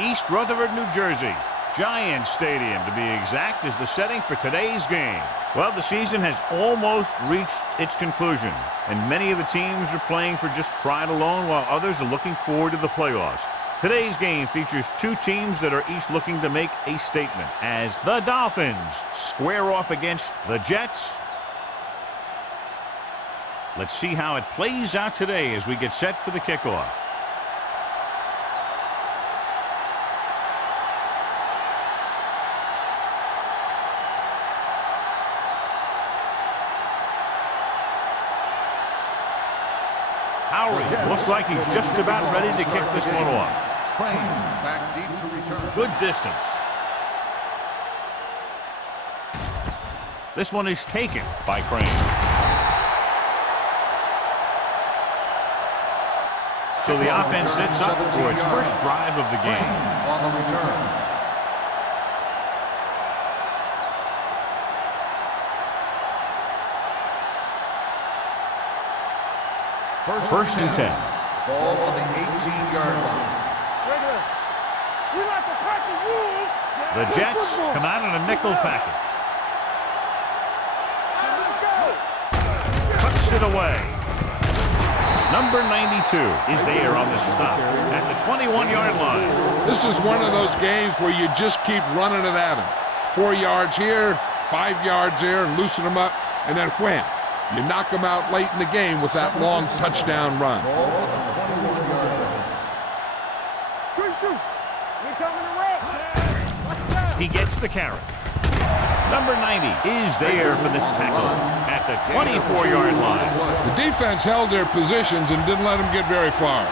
East Rutherford, New Jersey. Giant Stadium, to be exact, is the setting for today's game. Well, the season has almost reached its conclusion, and many of the teams are playing for just pride alone, while others are looking forward to the playoffs. Today's game features two teams that are each looking to make a statement, as the Dolphins square off against the Jets. Let's see how it plays out today as we get set for the kickoff. Looks like he's just about ready to kick this one off. Back deep to return. Good distance. This one is taken by Crane. So the offense sets up for its first drive of the game. On the return. First and 10. Ball on the 18-yard line. The Jets come out in a nickel package. Puts it away. Number 92 is there on the stop at the 21-yard line. This is one of those games where you just keep running it at him. 4 yards here, 5 yards there, and loosen them up, and then wham. You knock them out late in the game with that long touchdown run. He gets the carry. Number 90 is there for the tackle at the 24-yard line. The defense held their positions and didn't let them get very far.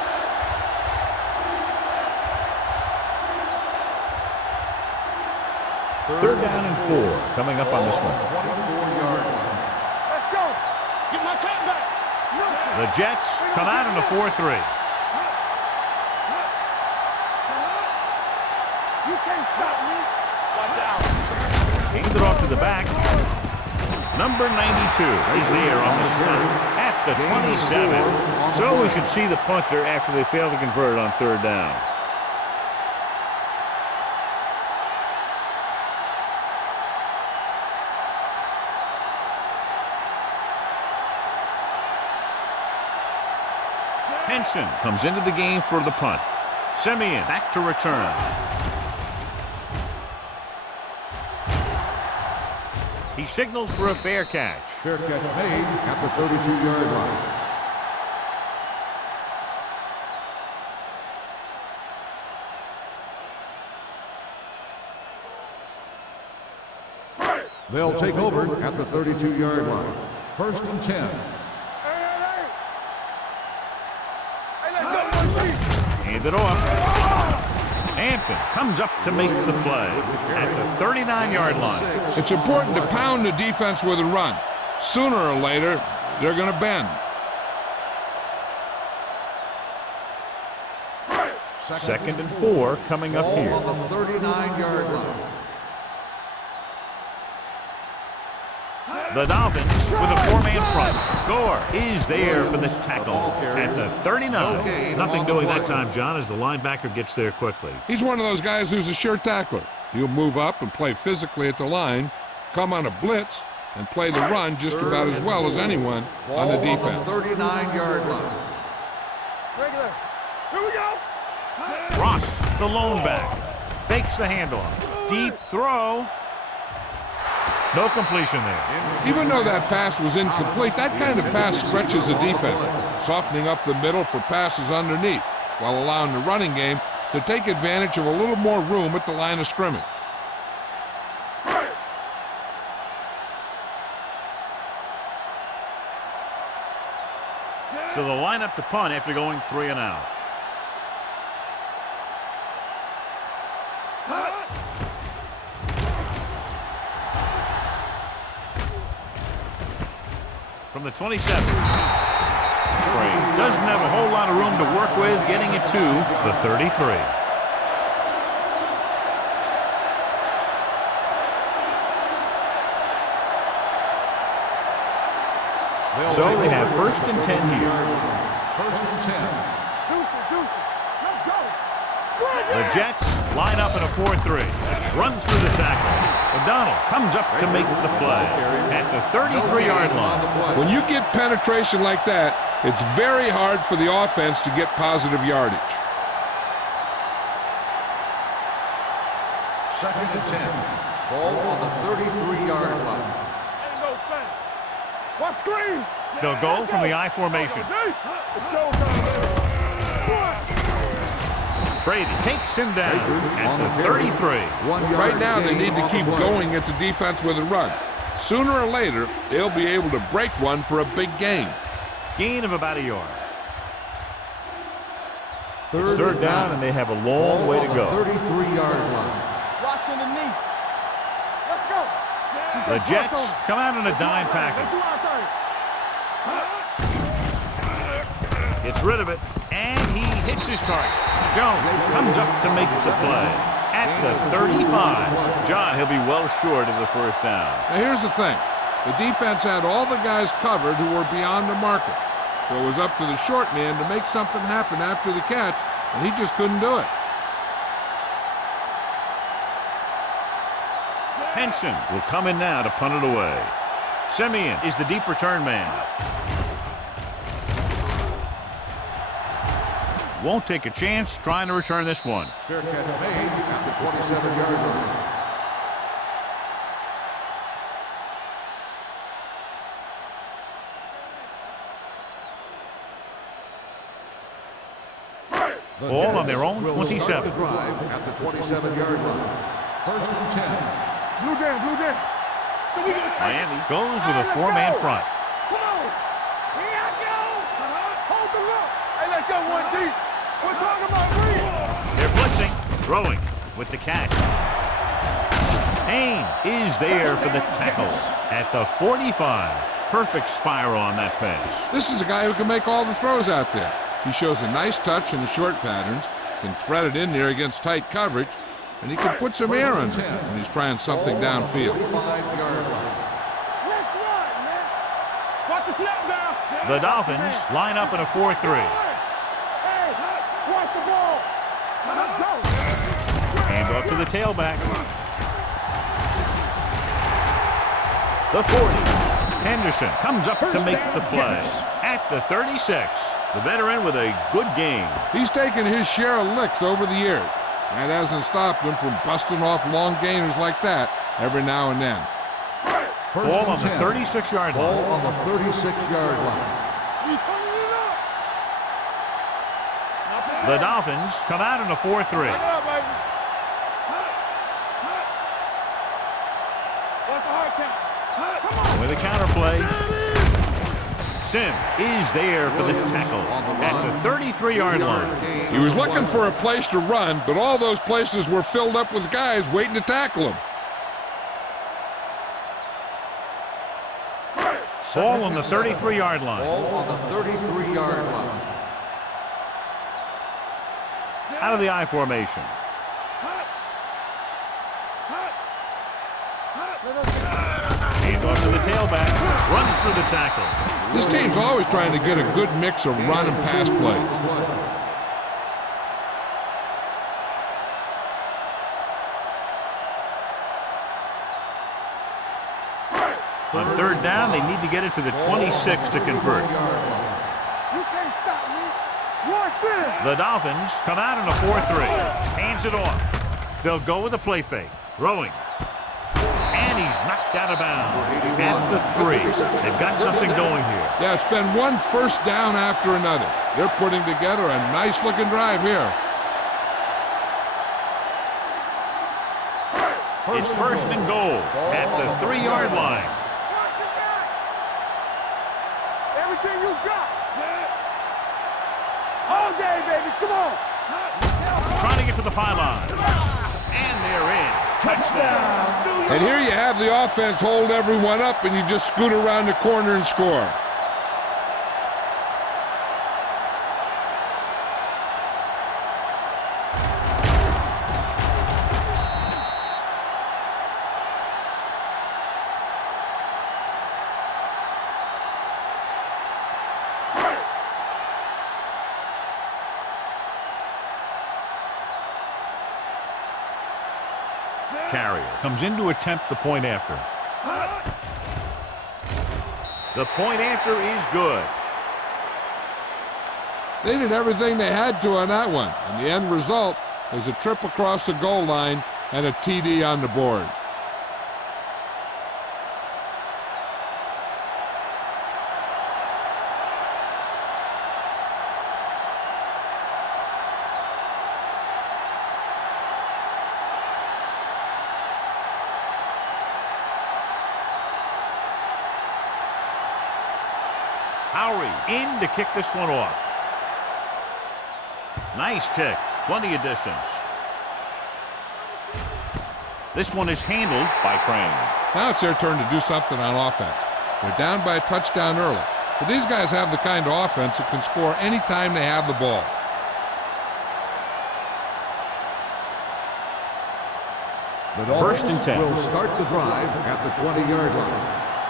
Third down and 4 coming up on this one. The Jets come out in a 4-3. You can't stop me. Watch out. Hand it off to the back. Number 92 is there on the stop at the 27. So we should see the punter after they fail to convert on third down. Henson comes into the game for the punt. Simeon back to return. He signals for a fair catch. Fair catch made at the 32-yard line. They'll take over at the 32-yard line. First and 10. Hand it off. Hampton comes up to make the play at the 39-yard line. It's important to pound the defense with a run. Sooner or later, they're going to bend. Second and 4 coming up here. On the 39-yard line. The Dolphins with a four-man front. Gore is there for the tackle at the 39. Nothing doing that time, John, as the linebacker gets there quickly. He's one of those guys who's a sure tackler. He'll move up and play physically at the line, come on a blitz, and play the run just about as well as anyone on the defense. 39-yard line. Regular. Here we go. Ross, the lone back, fakes the handoff. Deep throw. No completion there. Even though that pass was incomplete, that kind of pass stretches a defense, softening up the middle for passes underneath, while allowing the running game to take advantage of a little more room at the line of scrimmage. So they'll line up to punt after going 3 and out. From the 27. Crane doesn't have a whole lot of room to work with, getting it to the 33. So they have first and 10 here. First and 10. Deuce it. Let's go. The Jets line up in a 4-3. Runs through the tackle. O'Donnell comes up to make the play at the 33-yard line. When you get penetration like that, it's very hard for the offense to get positive yardage. 2nd and 10. Ball on the 33-yard line. Ain't no thing. What screen? They'll go from the I formation. Brady takes him down at the 33. Right now, they need to keep going at the defense with a run. Sooner or later, they'll be able to break one for a big gain. Gain of about a yard. It's third down, and they have a long way to go. 33-yard line. Watching the knee. Let's go. The Jets come out in a dime package. Gets rid of it, and he hits his target. Jones comes up to make the play at the 35. John, he'll be well short of the first down. Now, here's the thing. The defense had all the guys covered who were beyond the marker. So it was up to the short man to make something happen after the catch, and he just couldn't do it. Henson will come in now to punt it away. Simeon is the deep return man. Won't take a chance trying to return this one. Fair catch made at the 27-yard line. Ball on their own 27. The drive at the 27-yard line. 1st and 10. Blue down, blue down. So we gonna take Miami goes with a four-man front. Come on. Here I go. Hold the look. Hey, let's go one deep. We're talking about real. They're blitzing, throwing with the catch. Haynes is there for the tackle at the 45. Perfect spiral on that pass. This is a guy who can make all the throws out there. He shows a nice touch in the short patterns, can thread it in there against tight coverage, and he can put some air under it when he's trying something downfield. 45-yard line. Let's run, man. Watch the snap down. The Dolphins line up in a 4-3. Hey, watch the ball. Let's go. Hand off to the tailback. The 40. Henderson comes up to make the play at the 36. The veteran with a good game. He's taken his share of licks over the years. That hasn't stopped him from busting off long gainers like that every now and then. Ball on the 36-yard line. Ball on the 36-yard line. You turning it up. The Dolphins come out in a 4-3. Turn it up, baby. What's the hard count? Come on. With a counterplay. Sim is there for the tackle at the 33-yard line. He was looking for a place to run, but all those places were filled up with guys waiting to tackle him. Ball on the 33-yard line. Ball on the 33-yard line. Out of the I formation. Hand off to the tailback. Runs through the tackle. This team's always trying to get a good mix of run and pass plays. On third down, they need to get it to the 26 to convert. You can't stop me. Watch it. The Dolphins come out in a 4-3. Hands it off. They'll go with a play fake. Throwing. And he's knocked out of bounds at the 3. They've got something going here. Yeah, it's been one first down after another. They're putting together a nice-looking drive here. It's first and goal at the 3-yard line. Watch the back. Everything you got. All day, baby. Come on. Trying to get to the pylon. And they're in. Touchdown. And here you have the offense hold everyone up, and you just scoot around the corner and score. carrier comes in to attempt the point after. The point after is good. They did everything they had to on that one, and the end result is a trip across the goal line and a TD on the board. Howery in to kick this one off. Nice kick. Plenty of distance. This one is handled by Crane. Now it's their turn to do something on offense. They're down by a touchdown early. But these guys have the kind of offense that can score any time they have the ball. The Dolphins 1st and 10. will start the drive at the 20-yard line.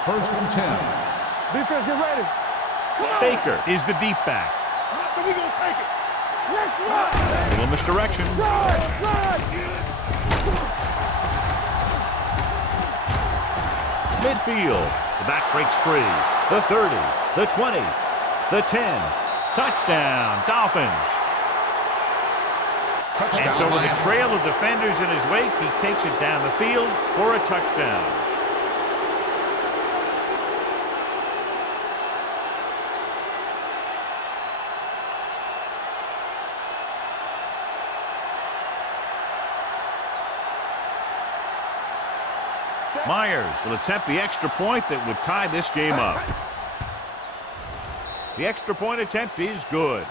1st and 10. Defense, get ready. Come on. Baker is the deep back. So we gonna take it. Let's run. Little misdirection. Run. Midfield. The back breaks free. The 30, the 20, the 10. Touchdown, Dolphins. And so with a trail of defenders in his wake, he takes it down the field for a touchdown. Myers will attempt the extra point that would tie this game up. The extra point attempt is good.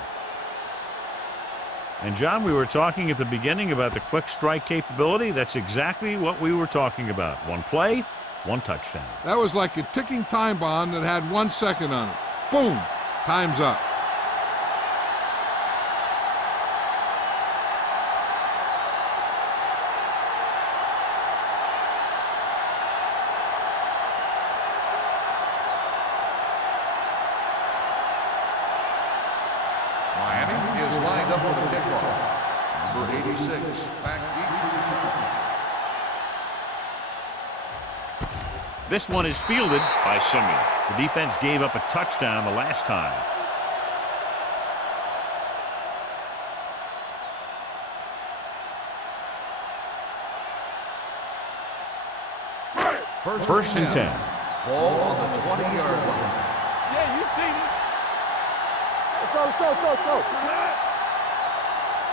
And John, we were talking at the beginning about the quick strike capability. That's exactly what we were talking about. One play, one touchdown. That was like a ticking time bomb that had 1 second on it. Boom, time's up. Miami is lined up for the kickoff. Number 86, back deep to return. This one is fielded by Simeon. The defense gave up a touchdown the last time. First and 10. Ball on the 20-yard line. Yeah, you see me. Let's go.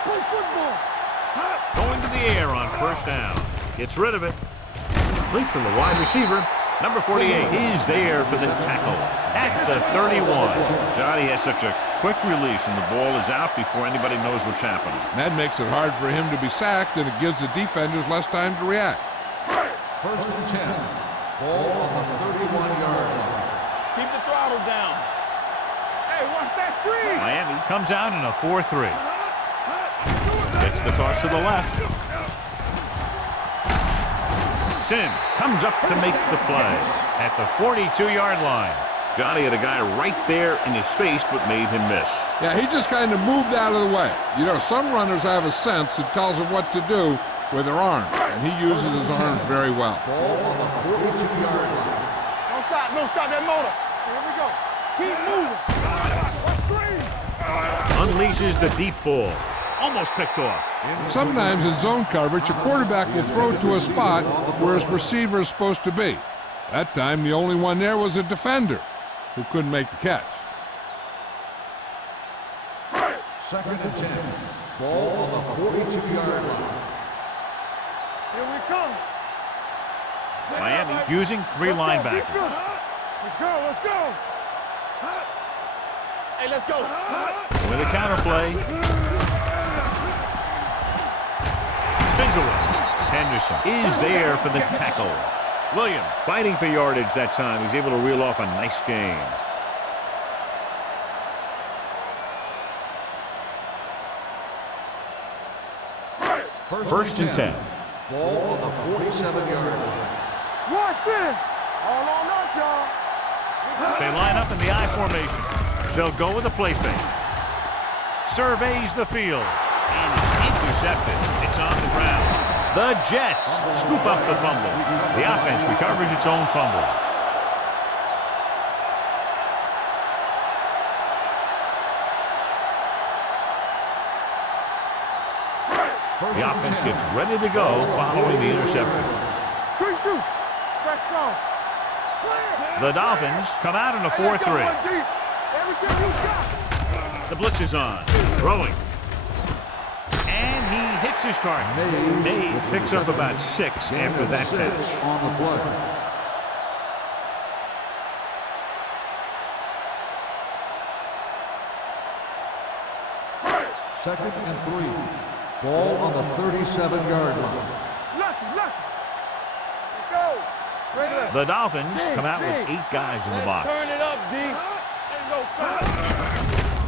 Play football. Going to the air on first down. Gets rid of it. Complete to the wide receiver. Number 48 is there for the tackle at the 31. Johnny has such a quick release and the ball is out before anybody knows what's happening. And that makes it hard for him to be sacked, and it gives the defenders less time to react. 1st and 10. Ball on the 31-yard line. Keep the throttle down. Hey, watch that screen. Miami comes out in a 4-3. Gets the toss to the left. Sims comes up to make the play at the 42-yard line. Johnny had a guy right there in his face but made him miss. Yeah, he just kind of moved out of the way. You know, some runners have a sense that tells them what to do with their arms, and he uses his arms very well. Ball on the 42-yard line. Don't stop that motor. Here we go. Keep moving. Unleashes the deep ball. Almost picked off. Sometimes in zone coverage, a quarterback will throw to a spot where his receiver is supposed to be. That time, the only one there was a defender who couldn't make the catch. 2nd and 10. Ball on the 42-yard line. Here we come. Miami using three linebackers. Let's go. Hey, let's go. With a counter play. Spins away. Henderson is there for the tackle. Williams fighting for yardage that time. He's able to reel off a nice gain. First and 10. Ball on the 47-yard line. Watch it. All on us, y'all. They line up in the I formation. They'll go with a play fake. Surveys the field. And it's intercepted. It's on the ground. The Jets scoop up the fumble. The offense recovers its own fumble. The offense gets ready to go following the interception. The Dolphins come out in a 4-3. The blitz is on. Throwing. And he hits his target. Mays picks up about 6 after that catch. On the play. Second and 3. Ball on the 37-yard line. Let's go. The Dolphins come out with 8 guys in the box. Turn it up, D.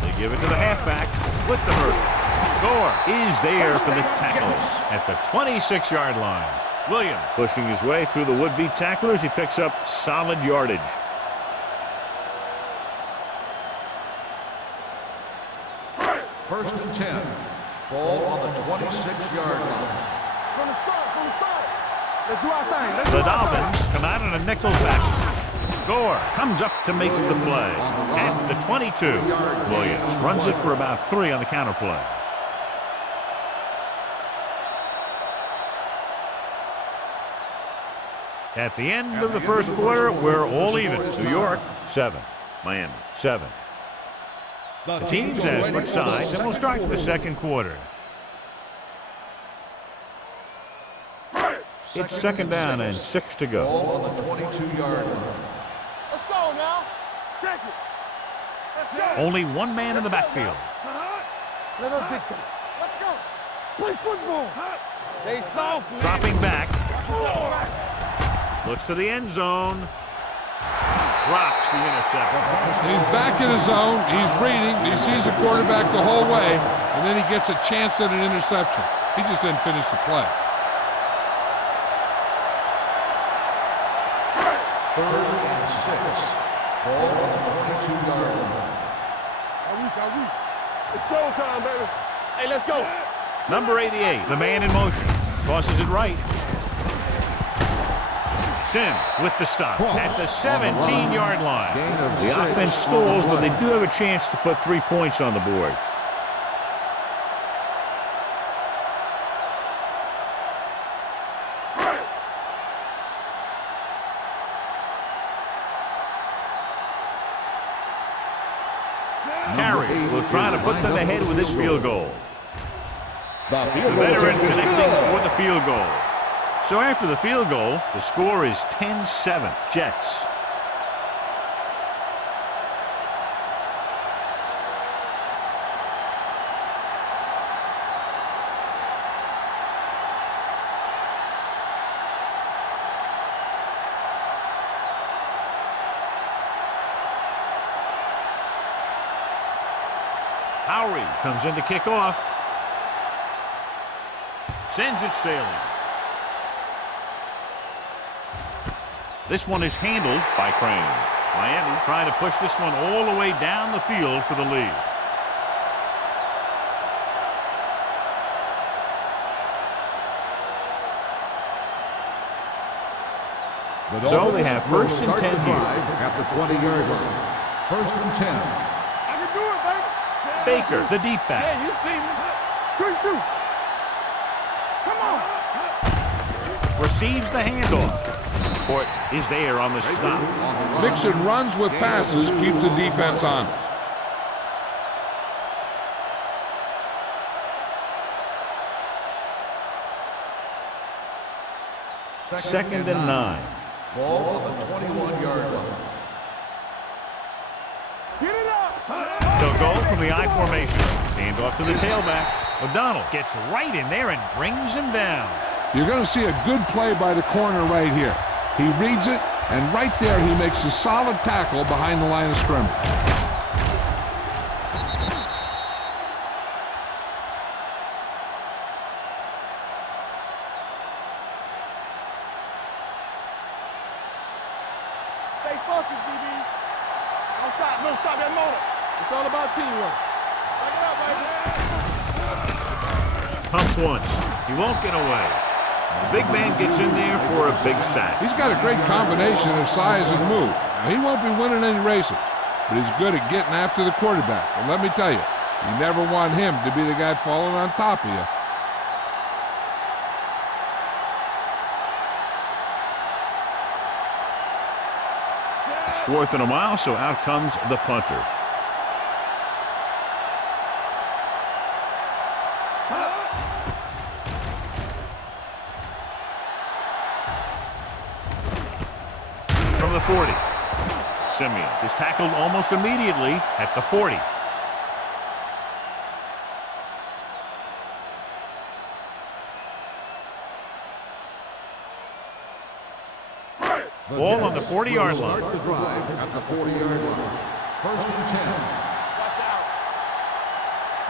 They give it to the halfback. Split the hurdle. Gore is there for the tackle at the 26-yard line. Williams pushing his way through the would-be tacklers. He picks up solid yardage. First and 10. Ball on the 26-yard line. From the start. Let's do our thing. The Dolphins come out in a nickel back. Gore comes up to make the play at the 22. Williams runs it for about 3 on the counter play. At the end of the first quarter, we're all even. New York, 7. Miami, 7. The teams have switched sides, and we'll start the second quarter. It's second down and 6 to go. Ball on the 22-yard line. Let's go now. Check it. Let's go. Only one man in the backfield. Let us dictate. Let's go. Play football. They soft, man. Dropping back. Looks to the end zone. Drops the interception. He's back in his zone. He's reading. He sees the quarterback the whole way, and then he gets a chance at an interception. He just didn't finish the play. Third and 6. Ball on the 22-yard line. Are we? It's showtime, baby. Hey, let's go. Number 88, the man in motion. Tosses it right. Sims with the stop at the 17-yard line. The offense stalls, but they do have a chance to put 3 points on the board. Carey will try to put them ahead with this field goal. The veteran connecting for the field goal. So after the field goal, the score is 10-7, Jets. Howery comes in to kick off. Sends it sailing. This one is handled by Crane. Miami trying to push this one all the way down the field for the lead. So they have first and 10 here. At the 20-yard line. First and 10. I can do it, baby. Baker, the deep back. Yeah, you see me. Good shoot. Come on. Receives the handoff. Court is there on the stop. Mixon runs with passes, keeps the defense honest. Second and 9. Ball on the 21-yard line. Get it up. They'll go from the I formation. Hand off to the tailback. O'Donnell gets right in there and brings him down. You're going to see a good play by the corner right here. He reads it, and right there he makes a solid tackle behind the line of scrimmage. Stay focused, DB. Don't stop that motor. It's all about teamwork. Back it up, baby. Pumps once. He won't get away. The big man gets in there for a big sack. He's got a great combination of size and move. Now, he won't be winning any races, but he's good at getting after the quarterback. And let me tell you, you never want him to be the guy falling on top of you. It's 4th and a mile, so out comes the punter. From the 40. Simeon is tackled almost immediately at the 40. Ball on the 40-yard line. Start the drive at the 40-yard line. 1st and 10.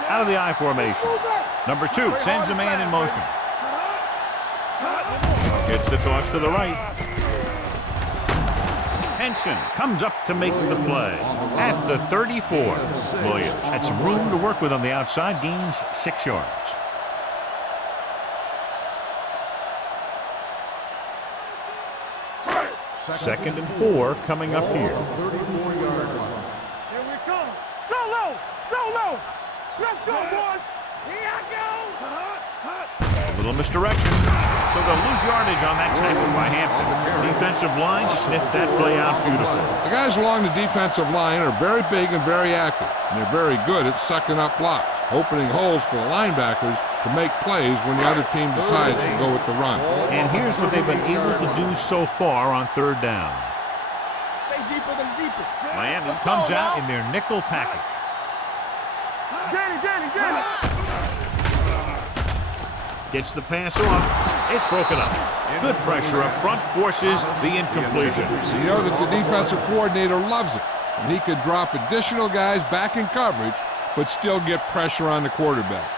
Out of the I formation. Number 2 sends a man in motion. Gets the toss to the right. Henson comes up to make the play at the 34. Williams had some room to work with on the outside, gains 6 yards. 2nd and 4 coming up here. 34-yard line. Here we come. Solo! Solo! Let's go, boys! Here I go! A little misdirection. So they'll lose yardage on that tackle by Hampton. Defensive line sniffed that play out beautifully. The guys along the defensive line are very big and very active, and they're very good at sucking up blocks, opening holes for the linebackers to make plays when the other team decides to go with the run. And here's what they've been able to do so far on 3rd down. Stay deeper than deepest. Miami comes out in their nickel package. Danny! Gets the pass off. It's broken up. Good pressure up front forces the incompletion. You know that the defensive coordinator loves it, and he could drop additional guys back in coverage but still get pressure on the quarterback.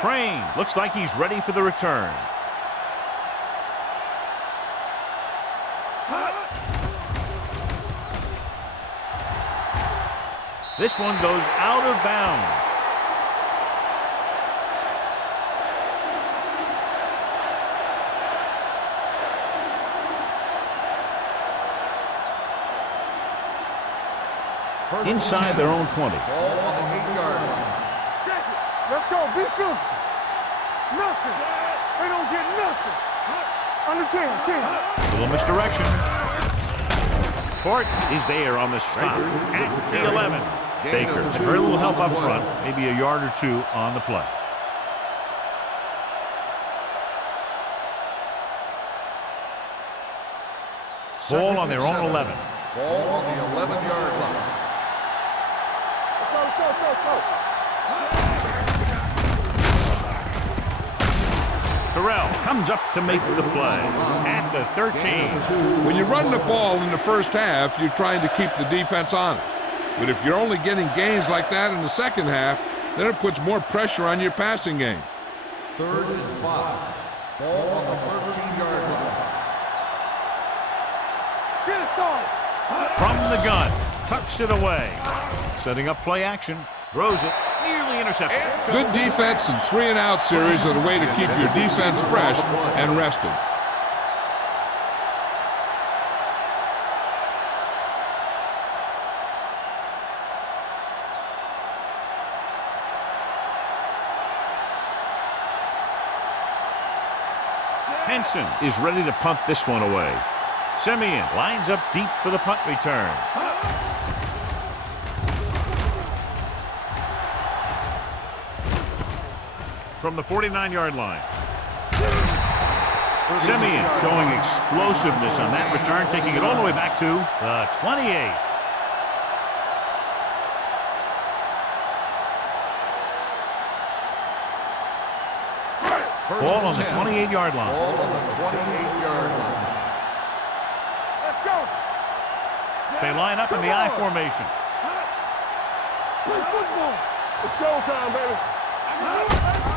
Crane looks like he's ready for the return. This one goes out of bounds. Inside their own 20. Ball on the 8-yard line. Check it. Let's go. Be physical. Nothing. They don't get nothing. Under 10. Little misdirection. Fort is there on the stop at the 11. Baker had very little help up front, maybe a yard or 2 on the play. Ball on their own 11. Ball on the 11-yard line. Let's go. Terrell comes up to make the play at the 13. When you run the ball in the first half, you're trying to keep the defense honest. But if you're only getting gains like that in the second half, then it puts more pressure on your passing game. 3rd and 5. Ball on the 13-yard line. Get it started. From the gun, tucks it away. Setting up play action, throws it, nearly intercepted. Good defense and 3-and-out series are the way to keep your defense fresh and rested. Henson is ready to punt this one away. Simeon lines up deep for the punt return. From the 49-yard line. Simeon showing explosiveness on that return, taking it all the way back to the 28. Ball on the 28-yard line. Ball on the 28-yard line. Let's go. They line up in the I formation. Play football. It's showtime, baby.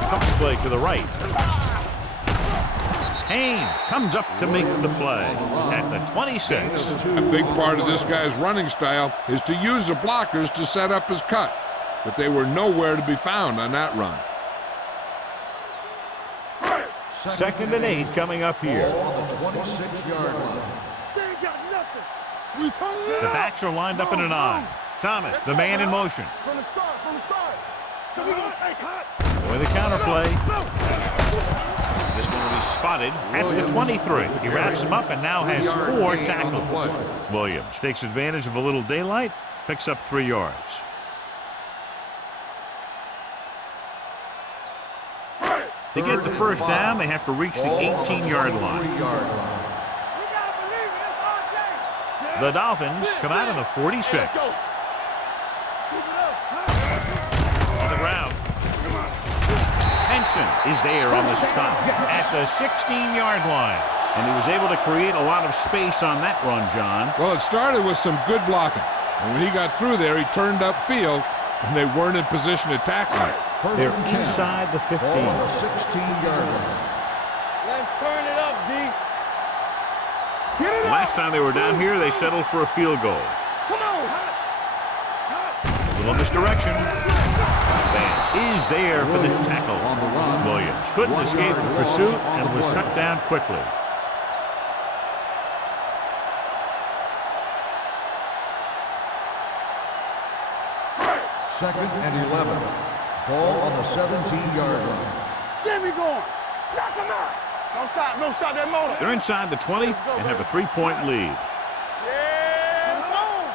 Comes play to the right. Haynes comes up to make the play at the 26. A big part of this guy's running style is to use the blockers to set up his cut, but they were nowhere to be found on that run. 2nd and 8 coming up here. Ball on the 26-yard line. They ain't got nothing. We turn it The up. backs are lined up in an I. Thomas, the man in motion. From the start. So we gonna take it. With a counterplay. This one will be spotted at the 23. He wraps him up and now has 4 tackles. Williams takes advantage of a little daylight, picks up 3 yards. To get the first down, they have to reach the 18-yard line. The Dolphins come out of the 46. On the ground. Henson is there on the stop at the 16-yard line. And he was able to create a lot of space on that run, John. Well, it started with some good blocking. And when he got through there, he turned upfield, and they weren't in position to tackle him. They're inside the 15. Ball on the 16-yard line. Let's turn it up, D. Last time they were down here, they settled for a field goal. Come on. A little misdirection. Van is there for the tackle. On the run. Williams couldn't escape the pursuit and was cut down quickly. Second and 11. Ball on the 17-yard line. Get me going. Knock him out. Don't stop that motor. They're inside the 20 and have a 3-point lead. Yeah, go.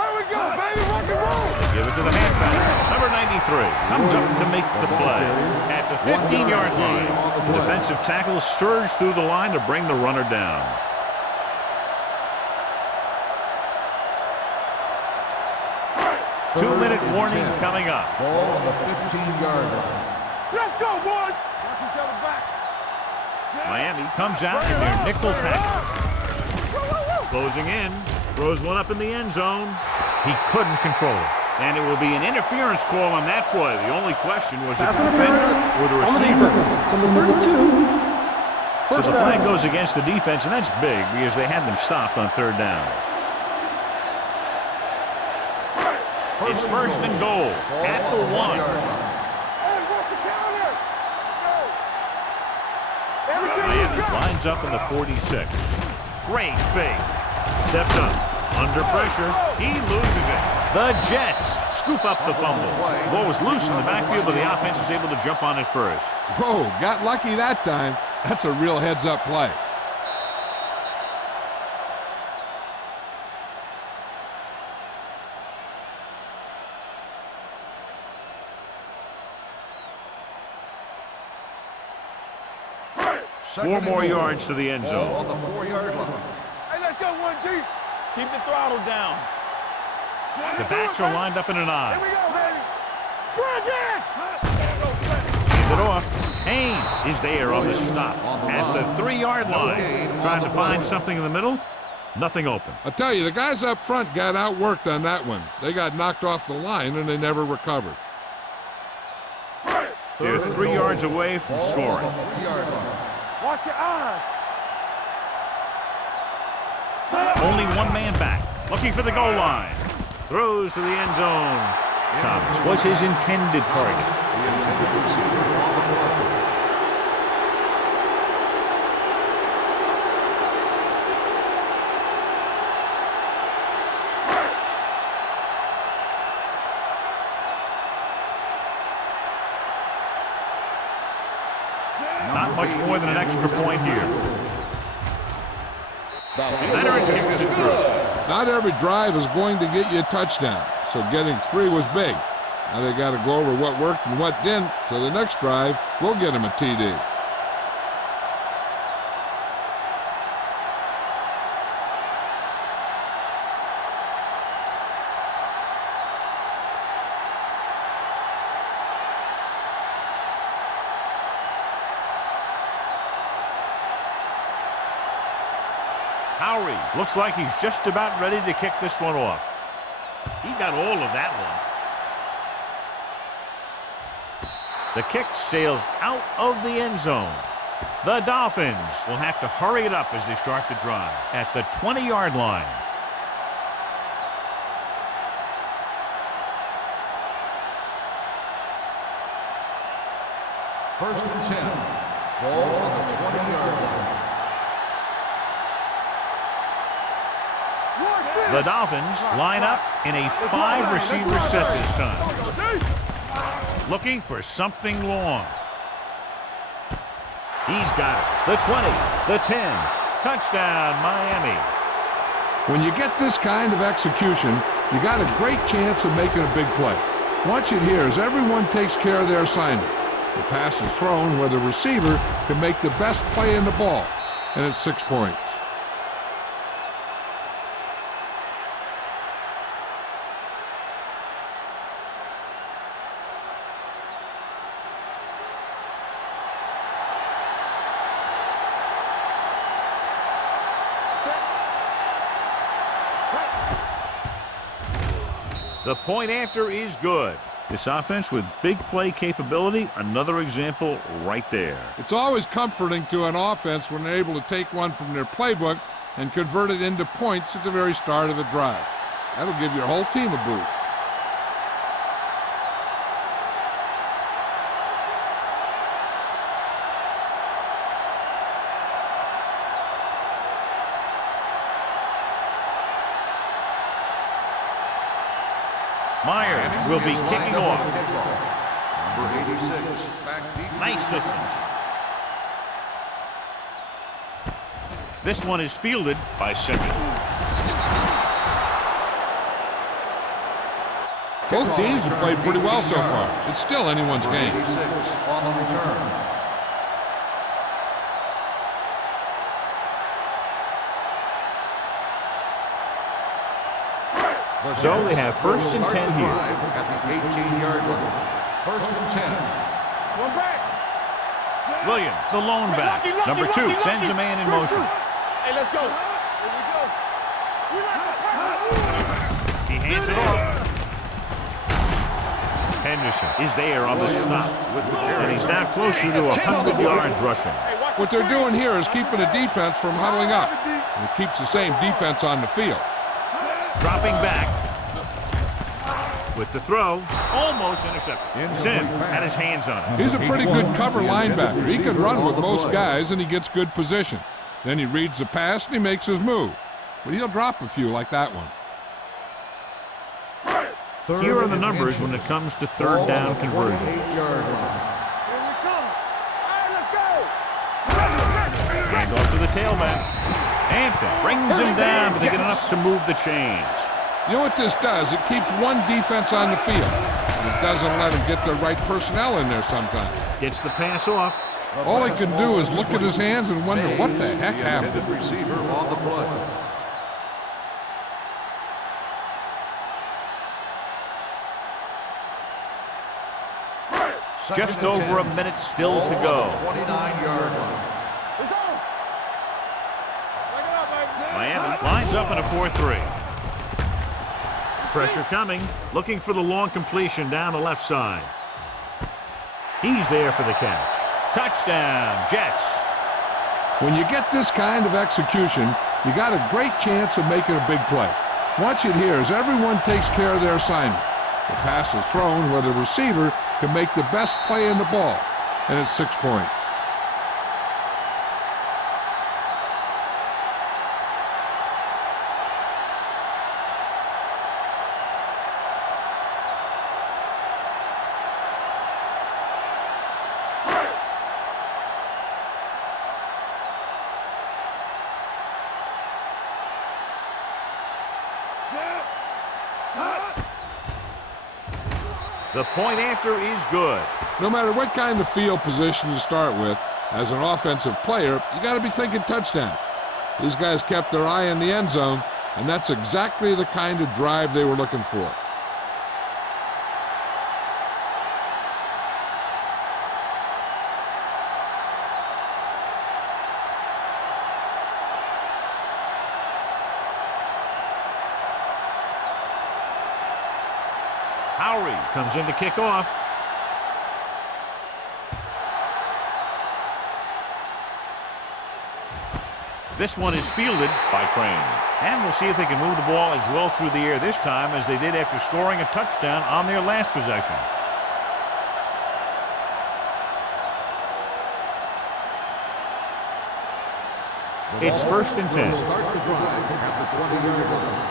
Here we go, baby. Rock and roll. They give it to the halfback. Number 93 comes up to make the play at the 15-yard line. The defensive tackle surged through the line to bring the runner down. Two-minute warning coming up. Ball on the 15-yard line. Let's go, boys. Knock each other back. Miami comes out in their nickel package. Closing in. Throws one up in the end zone. He couldn't control it. And it will be an interference call on that play. The only question was the defense or the receiver. Number 32. So the flag goes against the defense, and that's big because they had them stopped on 3rd down. It's 1st and goal at the 1. Hey, work the counter. Let's go. Miami lines up in the 46. Great fake. Steps up. Under pressure. He loses it. The Jets scoop up the fumble. Ball was loose in the backfield, but the offense was able to jump on it first. Whoa, got lucky that time. That's a real heads-up play. Four more yards to the end Ball on zone. the 4-yard line. Hey, let's go, 1D. Keep the throttle down. The backs are lined up in an Here I. we go, baby. Hand it off. Haynes is there on the stop at the 3-yard line. Trying to find something in the middle. Nothing open. I'll tell you, the guys up front got outworked on that one. They got knocked off the line, and they never recovered. They're 3 yards away from scoring. 3-yard line. Watch your eyes. Only one man back. Looking for the goal line. Throws to the end zone. Thomas was his intended target. Not much more than an extra point here. Leonard kicks it through. Not every drive is going to get you a touchdown, so getting 3 was big. Now they got to go over what worked and what didn't, so the next drive will get him a TD. Howery looks like he's just about ready to kick this one off. He got all of that one. The kick sails out of the end zone. The Dolphins will have to hurry it up as they start the drive at the 20-yard line. First and 10. Ball on the 20-yard line. The Dolphins line up in a 5-receiver set this time. Looking for something long. He's got it. The 20, the 10. Touchdown, Miami. When you get this kind of execution, you got a great chance of making a big play. Watch it here as everyone takes care of their assignment. The pass is thrown where the receiver can make the best play in the ball, and it's 6 points. The point after is good. This offense with big play capability, another example right there. It's always comforting to an offense when they're able to take one from their playbook and convert it into points at the very start of the drive. That'll give your whole team a boost. Myers will be kicking off. Number 86, back deep. Nice distance. This one is fielded by Simmons. Both teams have played pretty well so far. It's still anyone's game. 86 on the return. So they have first and 10 here. At the 18-yard line. First and 10. One back. Williams, the lone back. Number 2 sends a man in motion. Hey, let's go. Here we go. He hands it off. Henderson is there on the stop. And he's now closer to 100 yards rushing. What they're doing here is keeping the defense from huddling up. And it keeps the same defense on the field. Dropping back with the throw, almost intercepted. Sim had his hands on it. He's a pretty good cover linebacker. He can run with most guys, and he gets good position. Then he reads the pass, and he makes his move. But he'll drop a few like that one. Here are the numbers when it comes to third down conversions. Hand off to the tailback. Hampton brings him down, but they get enough to move the chains. You know what this does? It keeps one defense on the field. And it doesn't let him get the right personnel in there sometimes. Gets the pass off. All he can do is look at his hands and wonder what the heck happened. Receiver on the play. Just over a minute still to go. 29-yard line. Miami lines up in a 4-3. Pressure coming, looking for the long completion down the left side. He's there for the catch. Touchdown, Jets. When you get this kind of execution, you got a great chance of making a big play. Watch it here as everyone takes care of their assignment. The pass is thrown where the receiver can make the best play in the ball, and it's 6 points. The point after is good. No matter what kind of field position you start with, as an offensive player, you got to be thinking touchdown. These guys kept their eye on the end zone, and that's exactly the kind of drive they were looking for. Howery comes in to kick off. This one is fielded by Crane. And we'll see if they can move the ball as well through the air this time as they did after scoring a touchdown on their last possession. It's 1st and 10. Start the drive at the 20-yard line.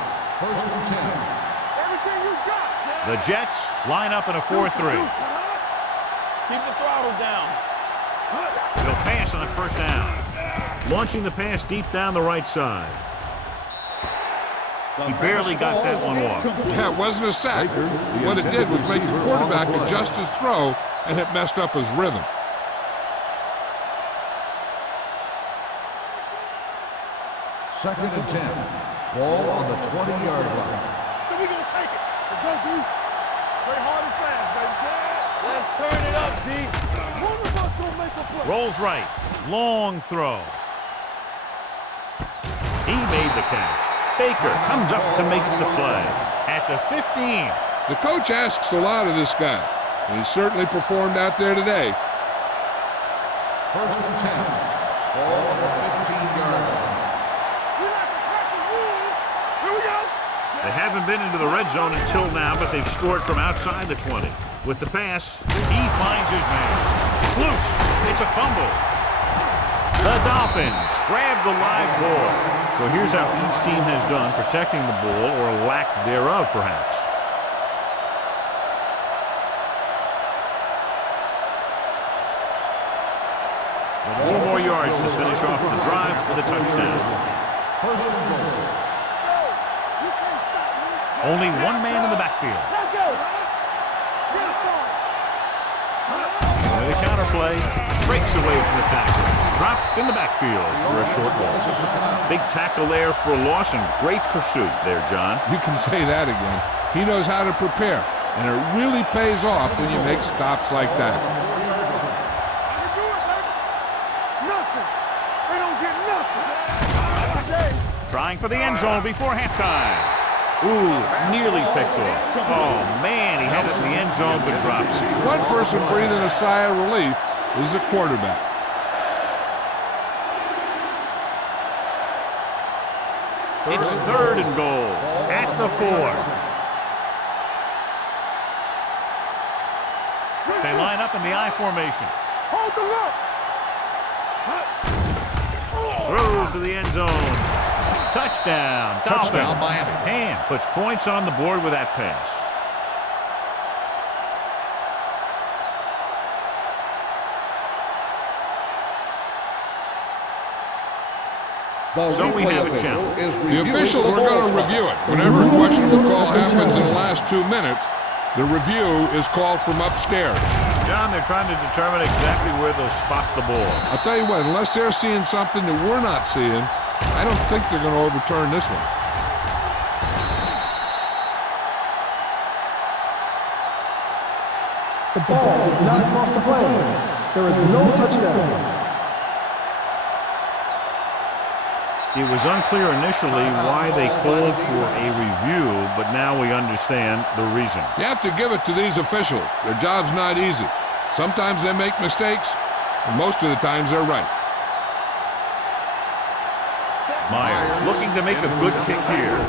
1st and 10. Everything you got, The Jets line up in a 4-3. keep the throttle down. They'll pass on a 1st down. Launching the pass deep down the right side. He barely got that one off. Yeah, it wasn't a sack. What it did was make the quarterback adjust his throw, and it messed up his rhythm. 2nd and 10. Ball on the 20-yard line. So we're going to take it. Let's go, D. Play hard and fast, baby. Let's turn it up, D. One of us will make a play. Rolls right. Long throw. He made the catch. Baker comes up to make the play. At the 15. The coach asks a lot of this guy, and he certainly performed out there today. 1st and 10. Ball on the 15-yard line. They haven't been into the red zone until now, but they've scored from outside the 20. With the pass, he finds his man. It's loose. It's a fumble. The Dolphins grab the live ball. So here's how each team has done protecting the ball, or lack thereof, perhaps. Four more yards to finish off the drive with a touchdown. 1st and goal. Only one man in the backfield. Let's go. With a counter play, breaks away from the tackle. Dropped in the backfield for a short loss. Big tackle there for a loss and great pursuit there, John. You can say that again. He knows how to prepare, and it really pays off when you make stops like that. Nothing. They don't get nothing. Trying for the end zone before halftime. Ooh, nearly picked off. Oh, man, he had it in the end zone, but drops it. One person breathing a sigh of relief is the quarterback. It's 3rd and goal at the 4. They line up in the I formation. Hold the look. Throws to the end zone. Touchdown, Touchdown, Dolphins. Miami. And puts points on the board with that pass. So we have a jump. The officials are going to review it. Whenever a questionable call happens in the last 2 minutes, the review is called from upstairs. John, they're trying to determine exactly where they'll spot the ball. I'll tell you what, unless they're seeing something that we're not seeing, I don't think they're going to overturn this one. The ball did not cross the plane. There is no touchdown. It was unclear initially why they called for a review, but now we understand the reason. You have to give it to these officials. Their job's not easy. Sometimes they make mistakes, and most of the times they're right. Myers looking to make a good kick here.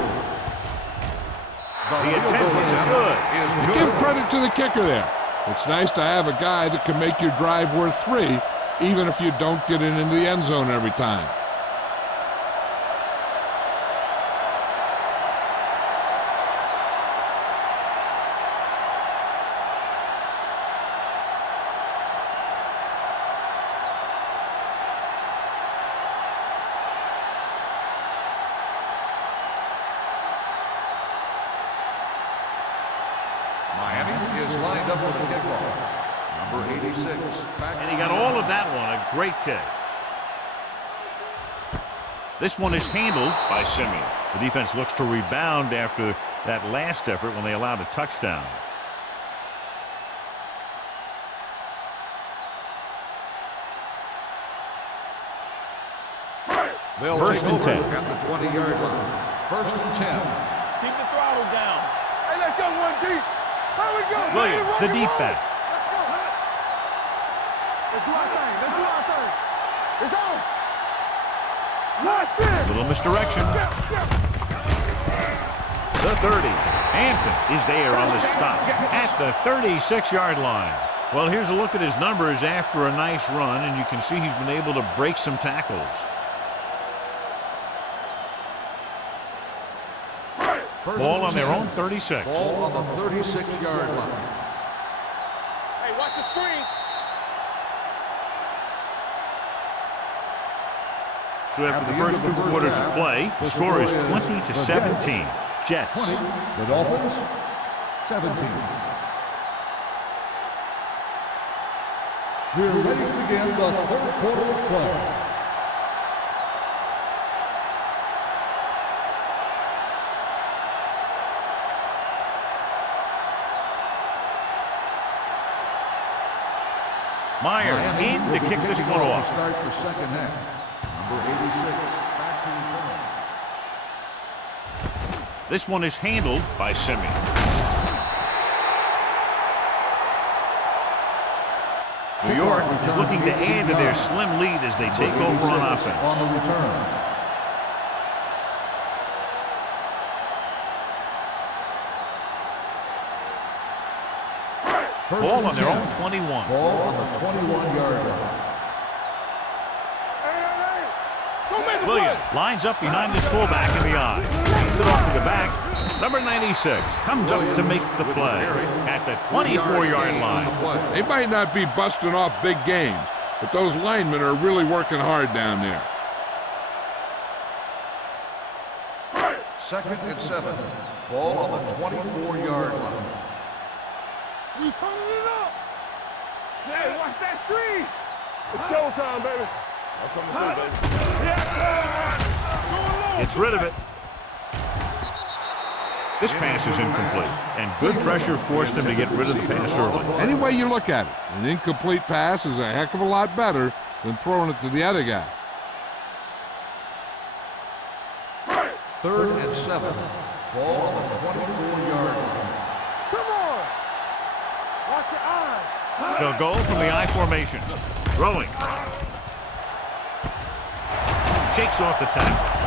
The attempt is good. You give credit to the kicker there. It's nice to have a guy that can make your drive worth 3, even if you don't get it into the end zone every time. Miami is lined up for the kickoff. Number 86. And he got all of that one. A great kick. This one is handled by Simeon. The defense looks to rebound after that last effort when they allowed a touchdown. They'll 1st and 10. At the 20-yard line. 1st and 10. Keep the throttle down. Hey, let's go, 1D. Here we go. Williams, the deep back. Let's do our thing. Let's do our thing. It's on. Little misdirection. The 30. Hampton is there on the stop at the 36-yard line. Well, here's a look at his numbers after a nice run, and you can see he's been able to break some tackles. Ball on their own 36. Ball on the 36-yard line. Hey, watch the screen. So after the first 2 quarters of play, the score is 20-17. Jets. 20. The Dolphins, 17. We're ready to begin the third quarter of play. Meyer in to kick this one off. Start the second half. Number 86, back to return. This one is handled by Simi. New York is looking to add to their slim lead as they take over on offense. On the return. Ball on their own 21. Ball on the 21-yard line. Williams lines up behind his fullback in the eye. Hands it off to the back. Number 96 comes up to make the play at the 24-yard line. They might not be busting off big games, but those linemen are really working hard down there. 2nd and 7. Ball on the 24-yard line. We turning it up. Say, watch that screen. It's showtime, baby. I'm coming through, baby. Yeah. Gets rid of it. This pass is incomplete, and good pressure forced him to get rid of the pass early. Any way you look at it, an incomplete pass is a heck of a lot better than throwing it to the other guy. 3rd and 7. Ball on the 24-yard line. Come on. Watch your eyes. They'll go from the I formation. Throwing. Shakes off the tackle.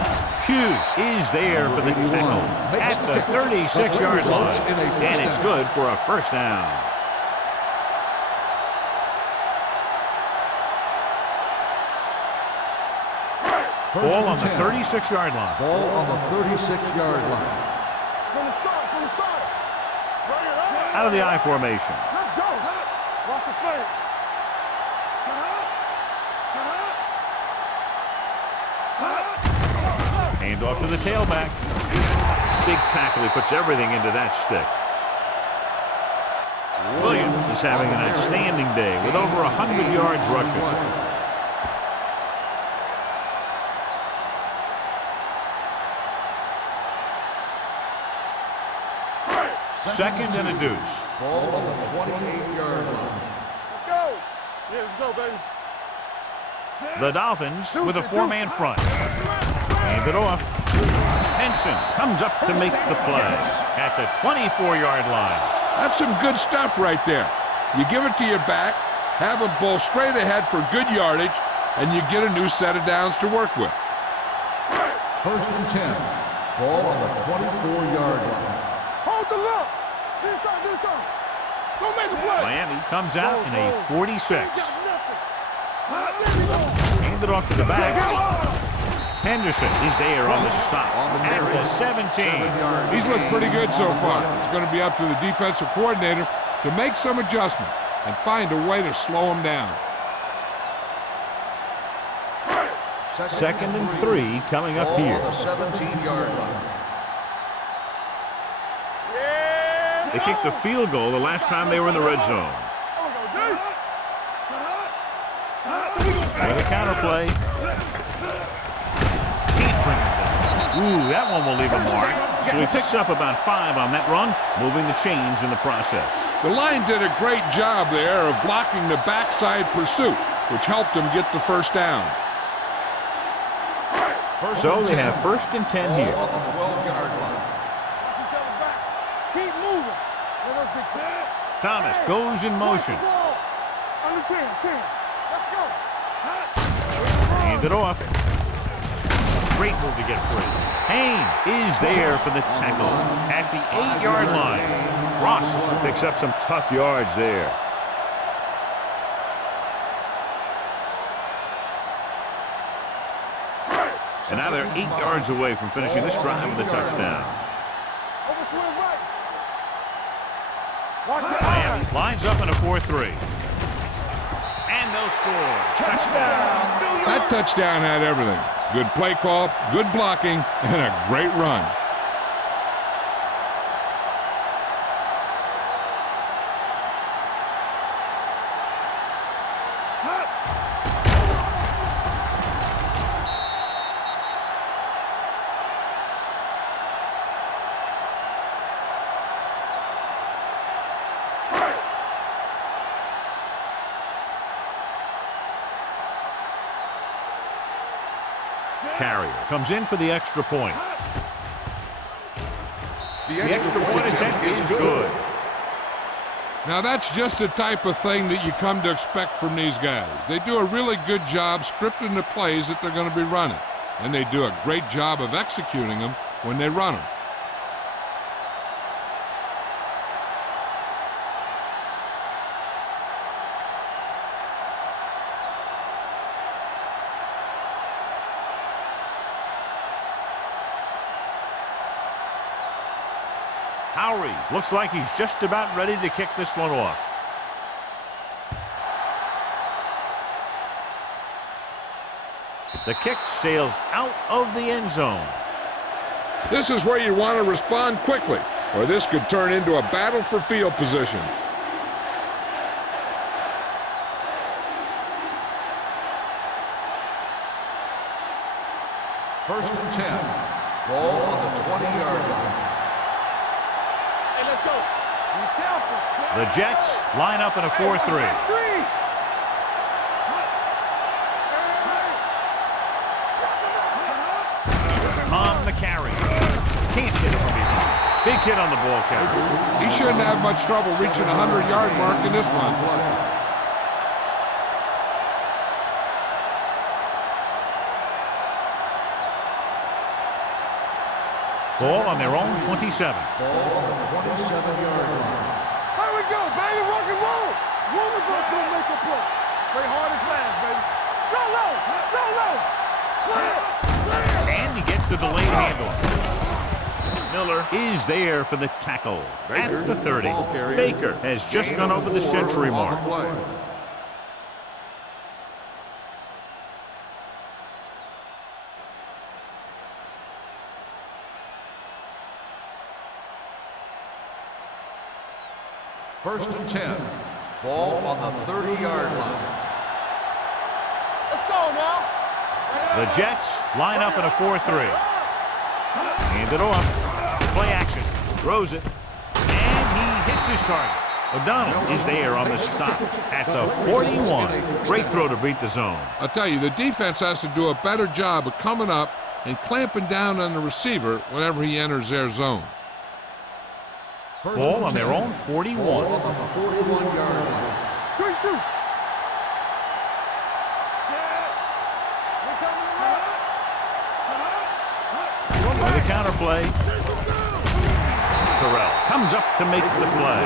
Hughes is there for the tackle at the 36-yard line, and it's good for a first down. Ball on the 36-yard line. Ball on the 36-yard line. From the start. Bring it up. Out of the I formation. Let's go. Watch the play. Hand off to the tailback. Big tackle. He puts everything into that stick. Williams is having an outstanding day with over 100 yards rushing. Second and a deuce. Ball on the 28-yard line. Let's go. Yeah, let's go, baby. The Dolphins with a 4-man front. Hand it off. Henson comes up to make the play at the 24-yard line. That's some good stuff right there. You give it to your back, have a ball straight ahead for good yardage, and you get a new set of downs to work with. 1st and 10. Ball on the 24-yard line. Hold the look. This side. Go make the play. Miami comes out in a 46. Hand it off to the back. Henderson is there on the stop at the 17. He's looked pretty good so far. It's going to be up to the defensive coordinator to make some adjustment and find a way to slow him down. 2nd and 3 coming up here. Ball on the 17-yard line. They kicked a field goal the last time they were in the red zone. With a counter play. Ooh, that one will leave a mark. So he picks up about 5 on that run, moving the chains in the process. The line did a great job there of blocking the backside pursuit, which helped him get the first down. So they have 1st and 10 here. On the 12-yard line. Keep moving. Let us be clear. Thomas goes in motion. Under 10. Let's go. Hand it off. Great move to get free. Haynes is there for the tackle at the 8-yard line. Ross picks up some tough yards there. And now they're 8 yards away from finishing this drive with a touchdown. Miami lines up in a 4-3. And they'll score. Touchdown. That touchdown had everything. Good play call, good blocking, and a great run. Carrier comes in for the extra point. The extra point attempt is good. Now that's just the type of thing that you come to expect from these guys. They do a really good job scripting the plays that they're going to be running. And they do a great job of executing them when they run them. Howery looks like he's just about ready to kick this one off. The kick sails out of the end zone. This is where you want to respond quickly, or this could turn into a battle for field position. First and 10. Ball on the 20-yard line. The Jets line up in a 4-3. On the carry. Can't hit him from behind. Big hit on the ball carrier. He shouldn't have much trouble reaching the 100-yard mark in this one. Ball on their own 27. Ball on the 27-yard line. Here we go, baby. Rock and roll. Roll is up to make a play. Play hard and fast, baby. Go low. Go low. Play it. And he gets the delayed handoff. Miller is there for the tackle at the 30. Baker has just gone over the century mark. First and 10. Ball on the 30-yard line. Let's go now. The Jets line up in a 4-3. Hand it off. Play action. Throws it. And he hits his target. O'Donnell is there on the stop at the 41. Great throw to beat the zone. I'll tell you, the defense has to do a better job of coming up and clamping down on the receiver whenever he enters their zone. Ball on their own 41. Ball on the 41-yard line. Good shoot. With a counter play. Terrell comes up to make the play.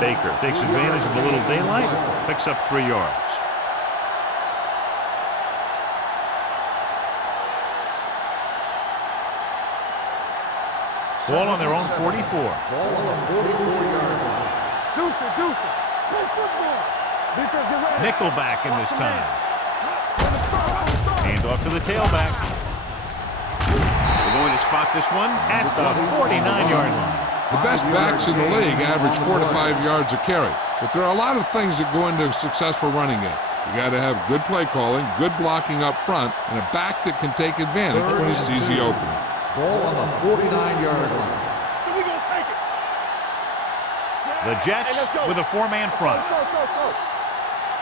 Baker takes advantage of a little daylight, picks up 3 yards. Ball on their own 44. Ball on the 44-yard line. Deuce it. Play football. Defense get ready. Nickelback in this time. Hand off to the tailback. They're going to spot this one at the 49-yard line. The best backs in the league average 4 to 5 yards a carry, but there are a lot of things that go into a successful running game. You got to have good play calling, good blocking up front, and a back that can take advantage when he sees the opening. Ball on the 49-yard line. So we gonna take it. The Jets with a 4-man front. Go.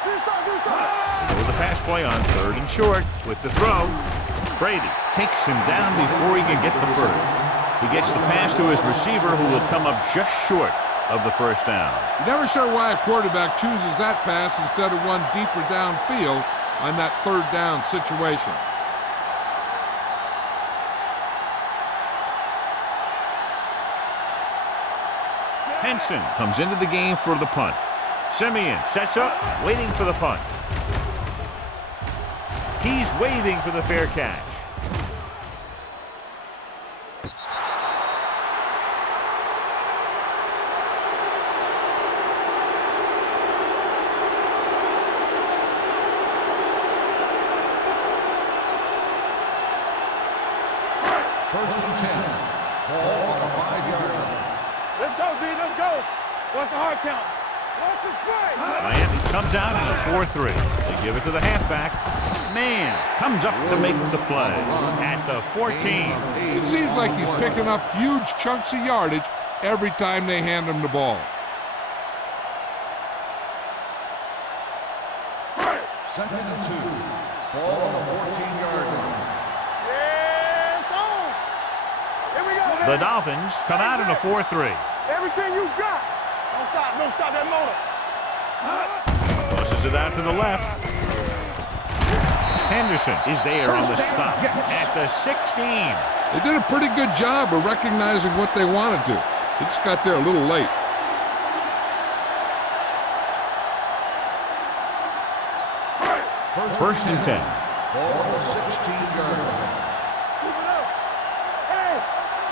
This side. They go with the pass play on 3rd and short with the throw. Brady takes him down before he can get the first. He gets the pass to his receiver, who will come up just short of the first down. You're never sure why a quarterback chooses that pass instead of one deeper downfield on that 3rd down situation. Henson comes into the game for the punt. Simeon sets up, waiting for the punt. He's waving for the fair catch. First and 10. Ball on the 5-yard line. Let's go, B. Let's go. What's the hard count? What's the play? Miami comes out in a 4-3. They give it to the halfback. Man comes up to make the play at the 14. It seems like he's picking up huge chunks of yardage every time they hand him the ball. Second and 2. Ball on the 14-yard line. Yes, on. Here we go. The Dolphins come out in a 4-3. Everything you got. Don't stop that motor. Tosses it out to the left. Henderson is there on the stop at the 16. They did a pretty good job of recognizing what they wanted to. They just got there a little late. First and 10. Ball on the 16-yard line. Keep it up. Hey,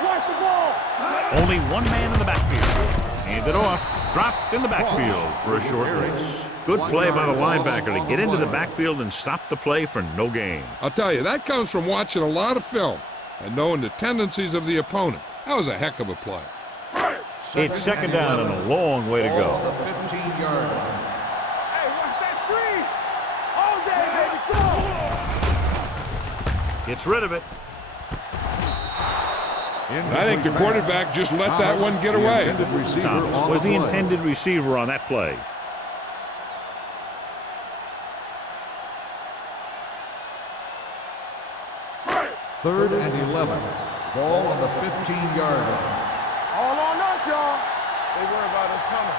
watch the ball. Only one man in the backfield. Handed off. Dropped in the backfield for a short race. Good play by the linebacker to get into the backfield and stop the play for no gain. I'll tell you, that comes from watching a lot of film and knowing the tendencies of the opponent. That was a heck of a play. It's second down and a long way to Ball go. on the 15-yard line. Hey, watch that screen. All day, baby. Go. Gets rid of it. I think the quarterback just let that one get away. Thomas was the intended receiver on that play. Third and 11. Ball on the 15-yard line. All on us, y'all. They worry about us coming.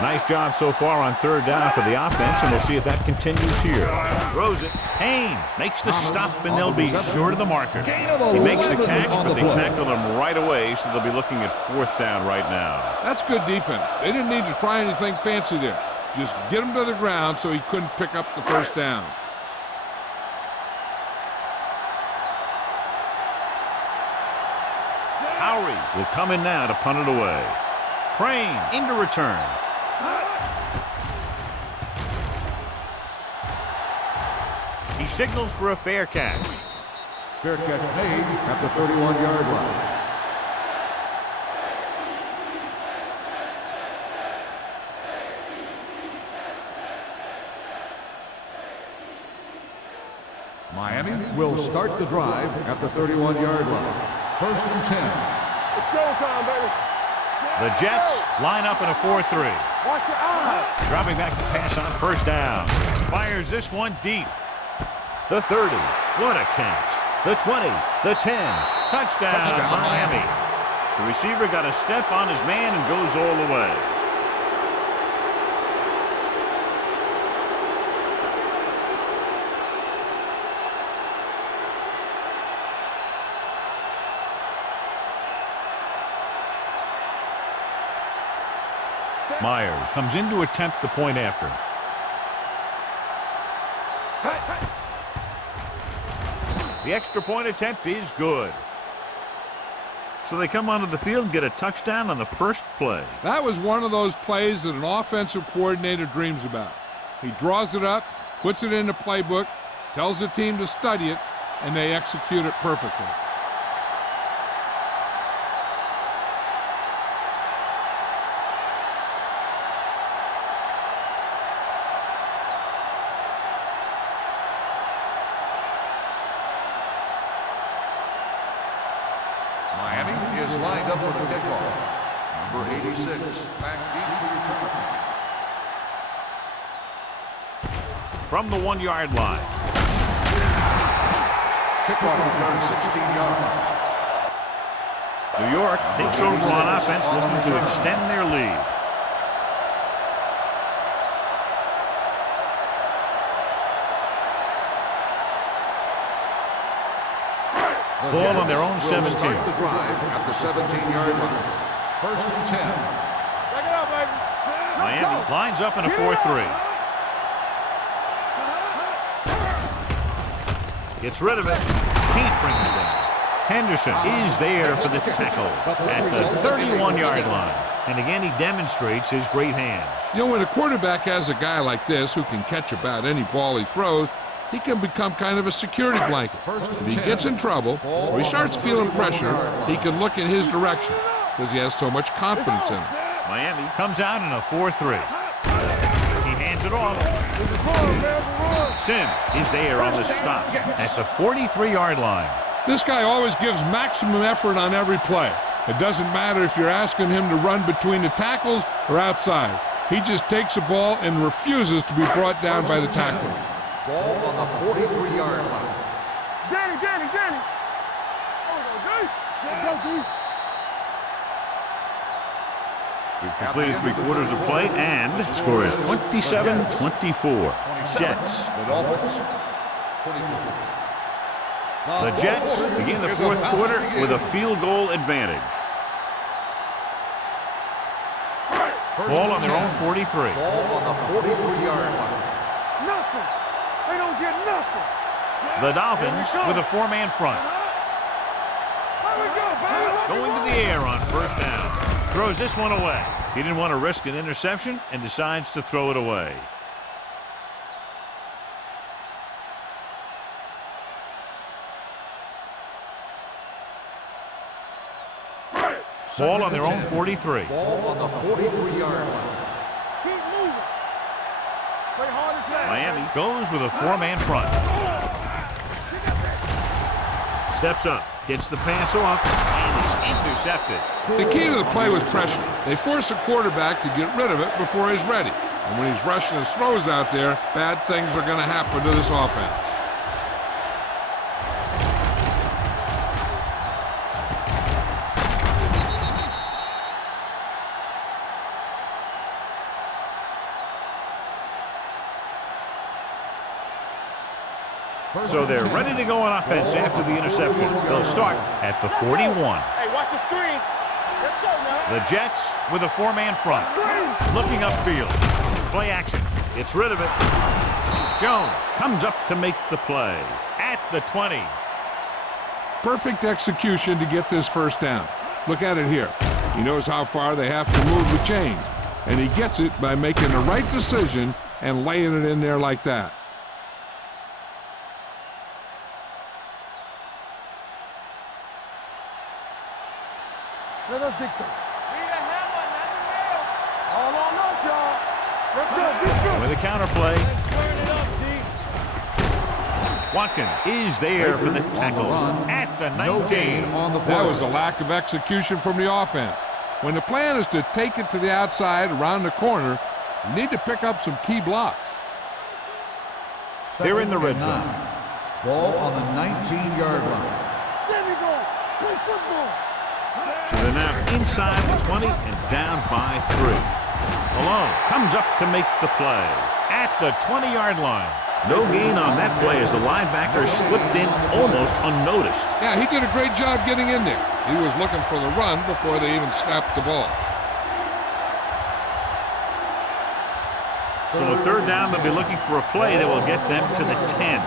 Nice job so far on third down for the offense, and we'll see if that continues here. Throws it. Haynes makes the stop, and they'll be short of the marker. He makes the catch, but they tackled him right away, so they'll be looking at fourth down right now. That's good defense. They didn't need to try anything fancy there. Just get him to the ground so he couldn't pick up the first down. Howery will come in now to punt it away. Crane into return. He signals for a fair catch. Fair catch made at the 31-yard line. Miami will start the drive at the 31-yard line. First and 10. It's showtime, baby. The Jets line up in a 4-3. Watch your eyes. Dropping back to pass on first down. Fires this one deep. The 30. What a catch. The 20. The 10. Touchdown, Miami. The receiver got a step on his man and goes all the way. Myers comes in to attempt the point after. The extra point attempt is good. So they come onto the field and get a touchdown on the first play. That was one of those plays that an offensive coordinator dreams about. He draws it up, puts it in the playbook, tells the team to study it, and they execute it perfectly. Miami is lined up for the kickoff. Number 86, back deep to return. From the 1-yard line. Kickoff return 16 yards. New York takes over on offense, looking to extend their lead. Ball on their own 17. Start the drive at the 17-yard line. First and 10. Miami lines up in a 4-3. Gets rid of it. Can't bring it down. Henderson is there for the tackle at the 31-yard line. And again, he demonstrates his great hands. You know, when a quarterback has a guy like this who can catch about any ball he throws, he can become kind of a security blanket. If he gets in trouble or he starts feeling pressure, he can look in his direction because he has so much confidence in him. Miami comes out in a 4-3. He hands it off. Sims is there on the stop at the 43-yard line. This guy always gives maximum effort on every play. It doesn't matter if you're asking him to run between the tackles or outside. He just takes the ball and refuses to be brought down by the tackler. Ball on the 43-yard line. Danny. We've completed 3 quarters of play, and the score is 27-24. Jets. The Jets begin the 4th quarter with a field goal advantage. Ball on their own 43. Ball on the 43-yard line. Nothing. They don't get nothing. The Dolphins with a 4-man front. Going to the air on 1st down. Throws this one away. He didn't want to risk an interception and decides to throw it away. Ball on their own 43. Ball on the 43-yard line. Keep moving. Play hard as that. Miami goes with a 4-man front. Steps up, gets the pass off, and is intercepted. The key to the play was pressure. They force a quarterback to get rid of it before he's ready. And when he's rushing his throws out there, bad things are going to happen to this offense. So they're ready to go on offense after the interception. They'll start at the 41. Hey, watch the screen. Let's go now. The Jets with a 4-man front. Looking upfield. Play action. Gets rid of it. Jones comes up to make the play at the 20. Perfect execution to get this 1st down. Look at it here. He knows how far they have to move the chains, and he gets it by making the right decision and laying it in there like that. Let us dictate. Need a hammer, not the nail. All on us, y'all. Let's go. Be good. With a counterplay. Watkins is there for the tackle at the 19. That was a lack of execution from the offense. When the plan is to take it to the outside around the corner, you need to pick up some key blocks. They're in the red zone. Ball on the 19-yard line. There we go. Play football. So they're now inside the 20 and down by 3. Malone comes up to make the play at the 20-yard line. No gain on that play as the linebacker slipped in almost unnoticed. Yeah, he did a great job getting in there. He was looking for the run before they even snapped the ball. So on 3rd down, they'll be looking for a play that will get them to the 10.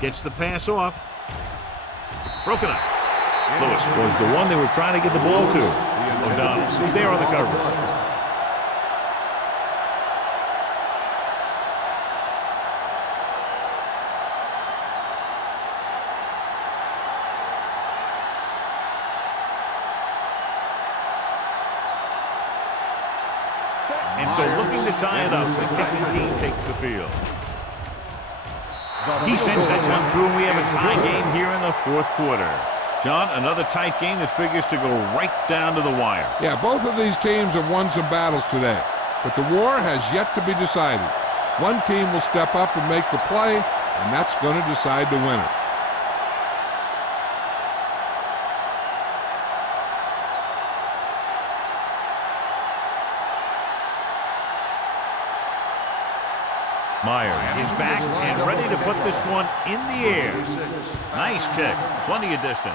Gets the pass off. Broken up. Lewis was the one they were trying to get the ball to. O'Donnell is there on the coverage. And so looking to tie it up, the kicking team takes the field. He sends that one through, and we have a tie game here in the 4th quarter. John, another tight game that figures to go right down to the wire. Yeah, both of these teams have won some battles today, but the war has yet to be decided. One team will step up and make the play, and that's going to decide the winner. Myers is back and ready to put this one in the air. Nice kick. Plenty of distance.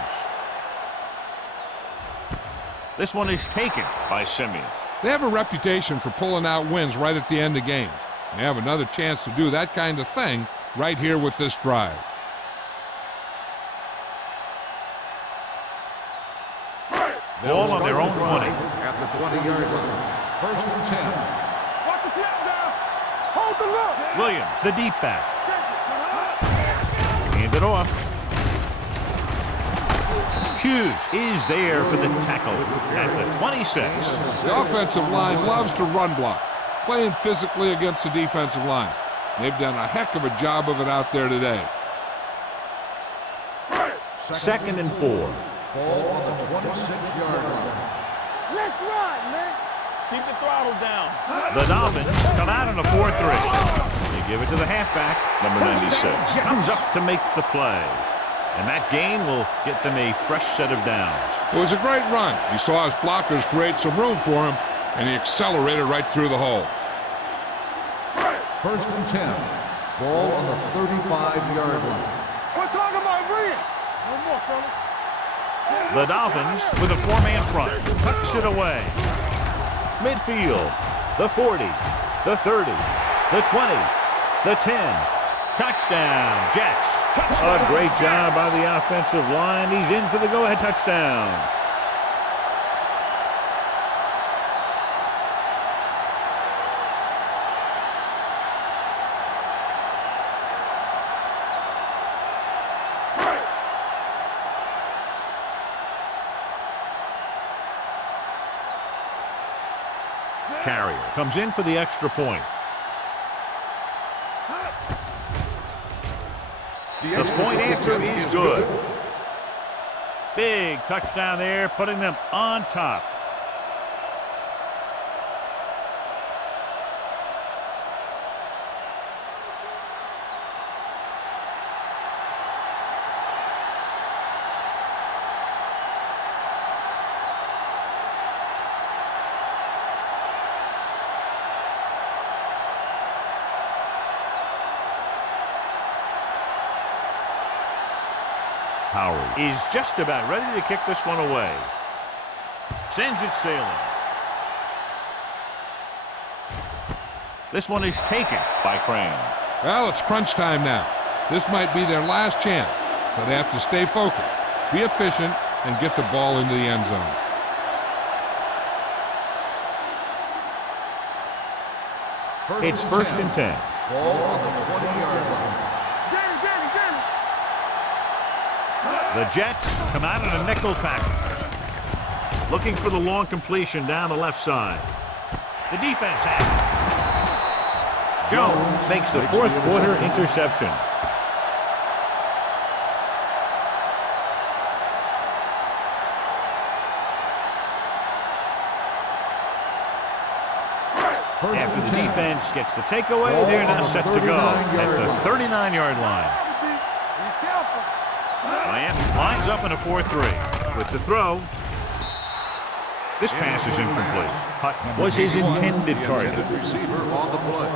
This one is taken by Simeon. They have a reputation for pulling out wins right at the end of games. They have another chance to do that kind of thing right here with this drive. Ball on their own 20. At the 20-yard line. First and 10. Watch the snap down. Hold the look. Williams, the deep back. Hand it off. Hughes is there for the tackle at the 26. The offensive line loves to run block, playing physically against the defensive line. They've done a heck of a job of it out there today. Second and 4. Ball on the 26-yard line. Let's run, man. Keep the throttle down. The Dolphins come out in a 4-3. They give it to the halfback, number 96. Comes up to make the play. And that gain will get them a fresh set of downs. It was a great run. He saw his blockers create some room for him, and he accelerated right through the hole. First and 10. Ball on the 35-yard line. We're talking about Reed. No more, fellas. The Dolphins with a 4-man front. Tucks it away. Midfield. The 40. The 30. The 20. The 10. Touchdown, Jets. A great job by the offensive line. He's in for the go-ahead touchdown. Carrier comes in for the extra point. The point after is good. Big touchdown there, putting them on top. Howard is just about ready to kick this one away. Sends it sailing. This one is taken by Crane. Well, it's crunch time now. This might be their last chance, so they have to stay focused, be efficient, and get the ball into the end zone. It's first and 10. Ball on the 20-yard line. The Jets come out in a nickel package. Looking for the long completion down the left side. The defense has it. Jones makes the fourth quarter interception. After the defense gets the takeaway, they're now set to go at the 39-yard line. Miami lines up in a 4-3. With the throw, this pass is incomplete. Hutton was his intended target. Receiver on the play.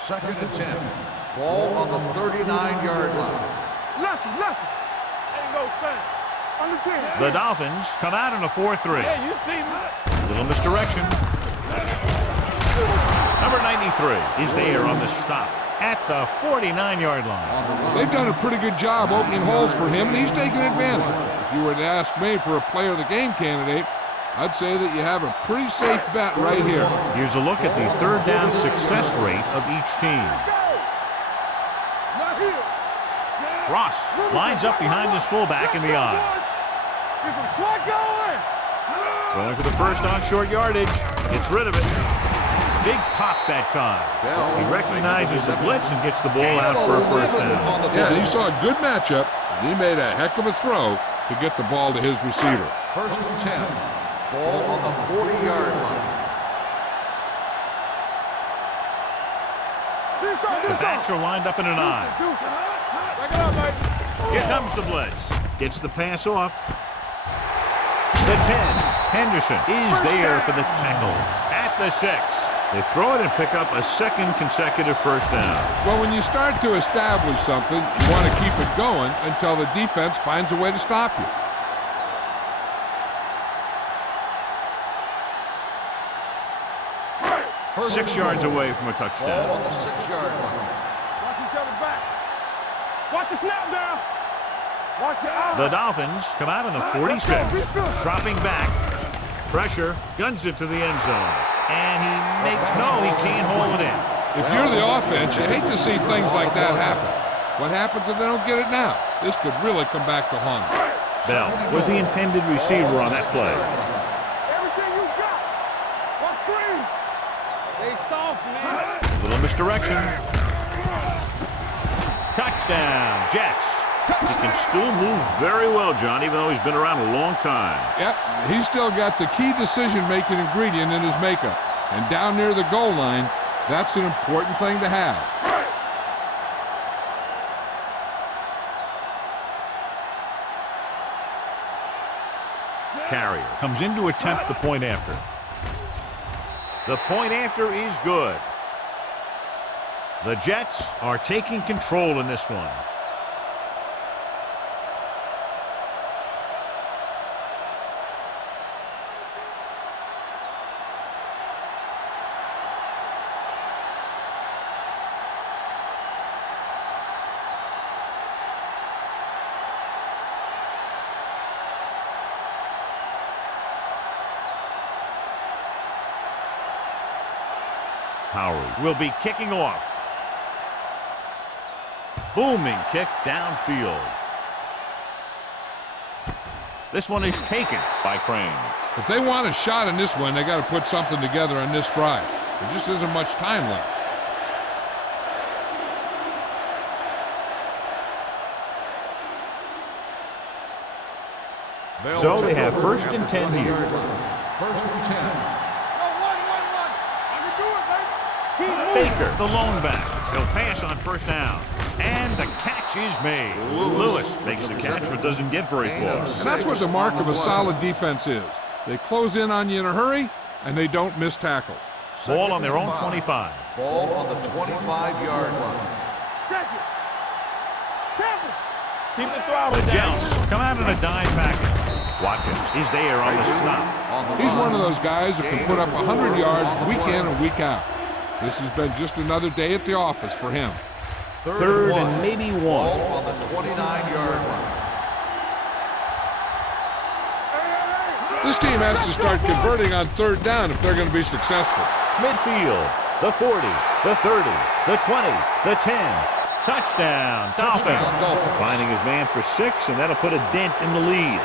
Second and 10. Ball on the 39-yard line. Lucky. Ain't no thing. On the 10. The Dolphins come out in a 4-3. Yeah, you see me. Little misdirection. Number 93 is there on the stop at the 49-yard line. They've done a pretty good job opening holes for him, and he's taking advantage. If you were to ask me for a player of the game candidate, I'd say that you have a pretty safe bet right here. Here's a look at the third down success rate of each team. Ross lines up behind his fullback in the eye. Get some swat going. Going for the first on short yardage. Gets rid of it. Big pop that time. He recognizes the blitz and gets the ball out for a first down. Yeah, he saw a good matchup, and he made a heck of a throw to get the ball to his receiver. First and 10. Ball on the 40-yard line. The backs are lined up in an eye. Here comes the blitz. Gets the pass off. The 10. Henderson is there for the tackle at the 6. They throw it and pick up a second consecutive first down. Well, when you start to establish something, you want to keep it going until the defense finds a way to stop you. First 6 yards away from a ball touchdown. on the 6-yard line. Watch each other back. Watch the snap down. Watch your eyes. The Dolphins come out in the 46, dropping back. Pressure, guns it to the end zone. And he makes, no, he can't hold it in. If you're the offense, you hate to see things like that happen. What happens if they don't get it now? This could really come back to haunt them. Bell was the intended receiver on that play. Everything you got. Watch screen. They soft, man. Little misdirection. Touchdown, Jets. He can still move very well, John, even though he's been around a long time. Yep, he's still got the key decision-making ingredient in his makeup. And down near the goal line, that's an important thing to have. Carrier comes in to attempt the point after. The point after is good. The Jets are taking control in this one. Howery will be kicking off. Booming kick downfield. This one is taken by Crane. If they want a shot in this one, they got to put something together on this drive. There just isn't much time left. So they have first and 10 here. First and 10. Baker, the lone back. He'll pass on first down. And the catch is made. Lewis makes the catch but doesn't get very far. And that's what the mark of a solid defense is. They close in on you in a hurry, and they don't miss tackle. Ball on their own 25. Ball on the 25-yard line. Check it. Tap it. Keep the throttle The down. Jets come out in a dime package. Watkins is there on the stop. He's one of those guys who can put up 100 yards week in and week out. This has been just another day at the office for him. Third and maybe one. Ball on the 29-yard line. This team has to start converting on third down if they're going to be successful. Midfield, the 40, the 30, the 20, the 10. Touchdown, Dolphins. Finding his man for 6, and that'll put a dent in the lead.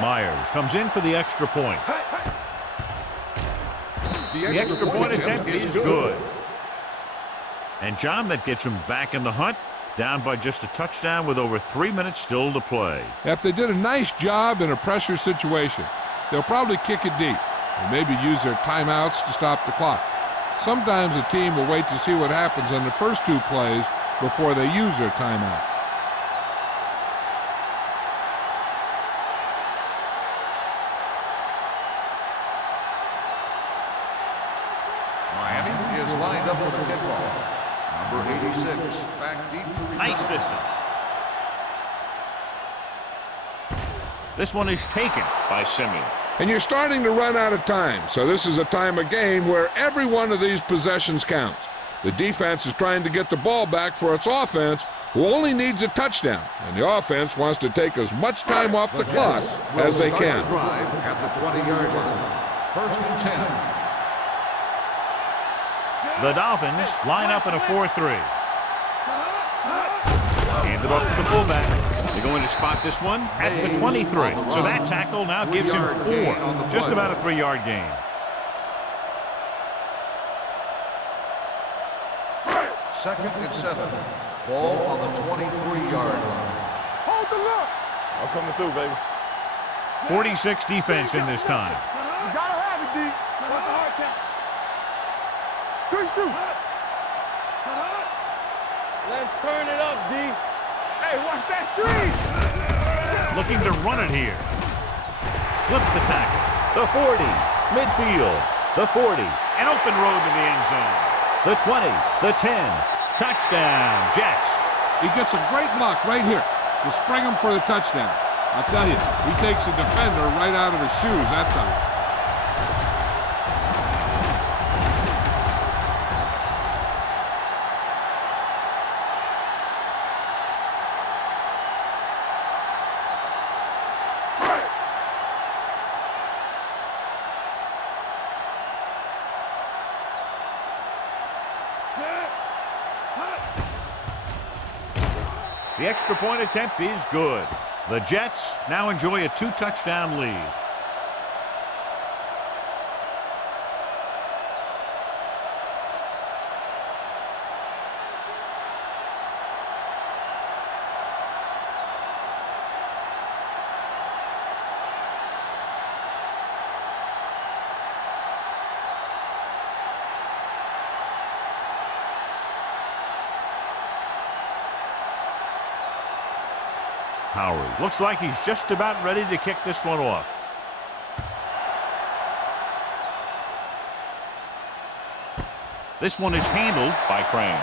Myers comes in for the extra point. The extra point attempt is good. And John, that gets him back in the hunt, down by just a touchdown with over 3 minutes still to play. If they did a nice job in a pressure situation, they'll probably kick it deep and maybe use their timeouts to stop the clock. Sometimes a team will wait to see what happens on the first 2 plays before they use their timeout. Miami is lined up for the kickoff. Number 86, back deep to return. Nice distance. This one is taken by Simeon. And you're starting to run out of time, so this is a time of game where every one of these possessions counts. The defense is trying to get the ball back for its offense, who only needs a touchdown, and the offense wants to take as much time off the clock as they can. The drive at the 20-yard line. First and 10. The Dolphins line up in a 4-3. Hand it off to the fullback. They're going to spot this one at the 23. So that tackle now gives him 4. Just about a 3-yard gain. Second and 7. Ball on the 23-yard line. Hold the look. I'm coming through, baby. 46 defense in this time. You gotta have it, D. What's the hard count? Good shoot. Let's turn it up, D. Hey, watch that screen. Looking to run it here. Slips the tackle. The 40. Midfield. The 40. An open road to the end zone. The 20. The 10. Touchdown, Jets. He gets a great block right here to spring him for the touchdown. I'll tell you, he takes a defender right out of his shoes that time. The extra point attempt is good. The Jets now enjoy a 2-touchdown lead. Howard looks like he's just about ready to kick this one off. This one is handled by Crane.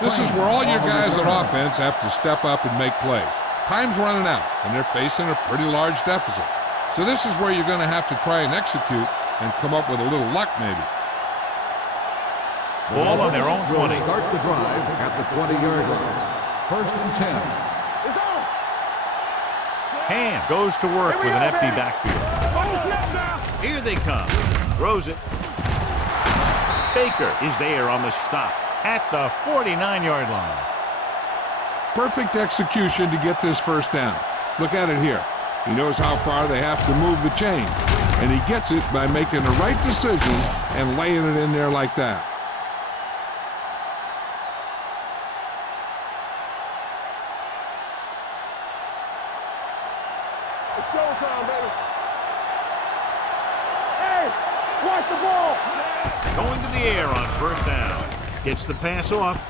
This is where all your guys on offense have to step up and make plays. Time's running out, and they're facing a pretty large deficit. So this is where you're going to have to try and execute and come up with a little luck maybe. Ball on their own 20. Start the drive at the 20-yard line. First and 10. Hand goes to work with an empty backfield. Here they come. Throws it. Baker is there on the stop at the 49-yard line. Perfect execution to get this first down. Look at it here. He knows how far they have to move the chain, and he gets it by making the right decision and laying it in there like that. It's showtime, baby. Hey, watch the ball. Going to the air on first down. Gets the pass off.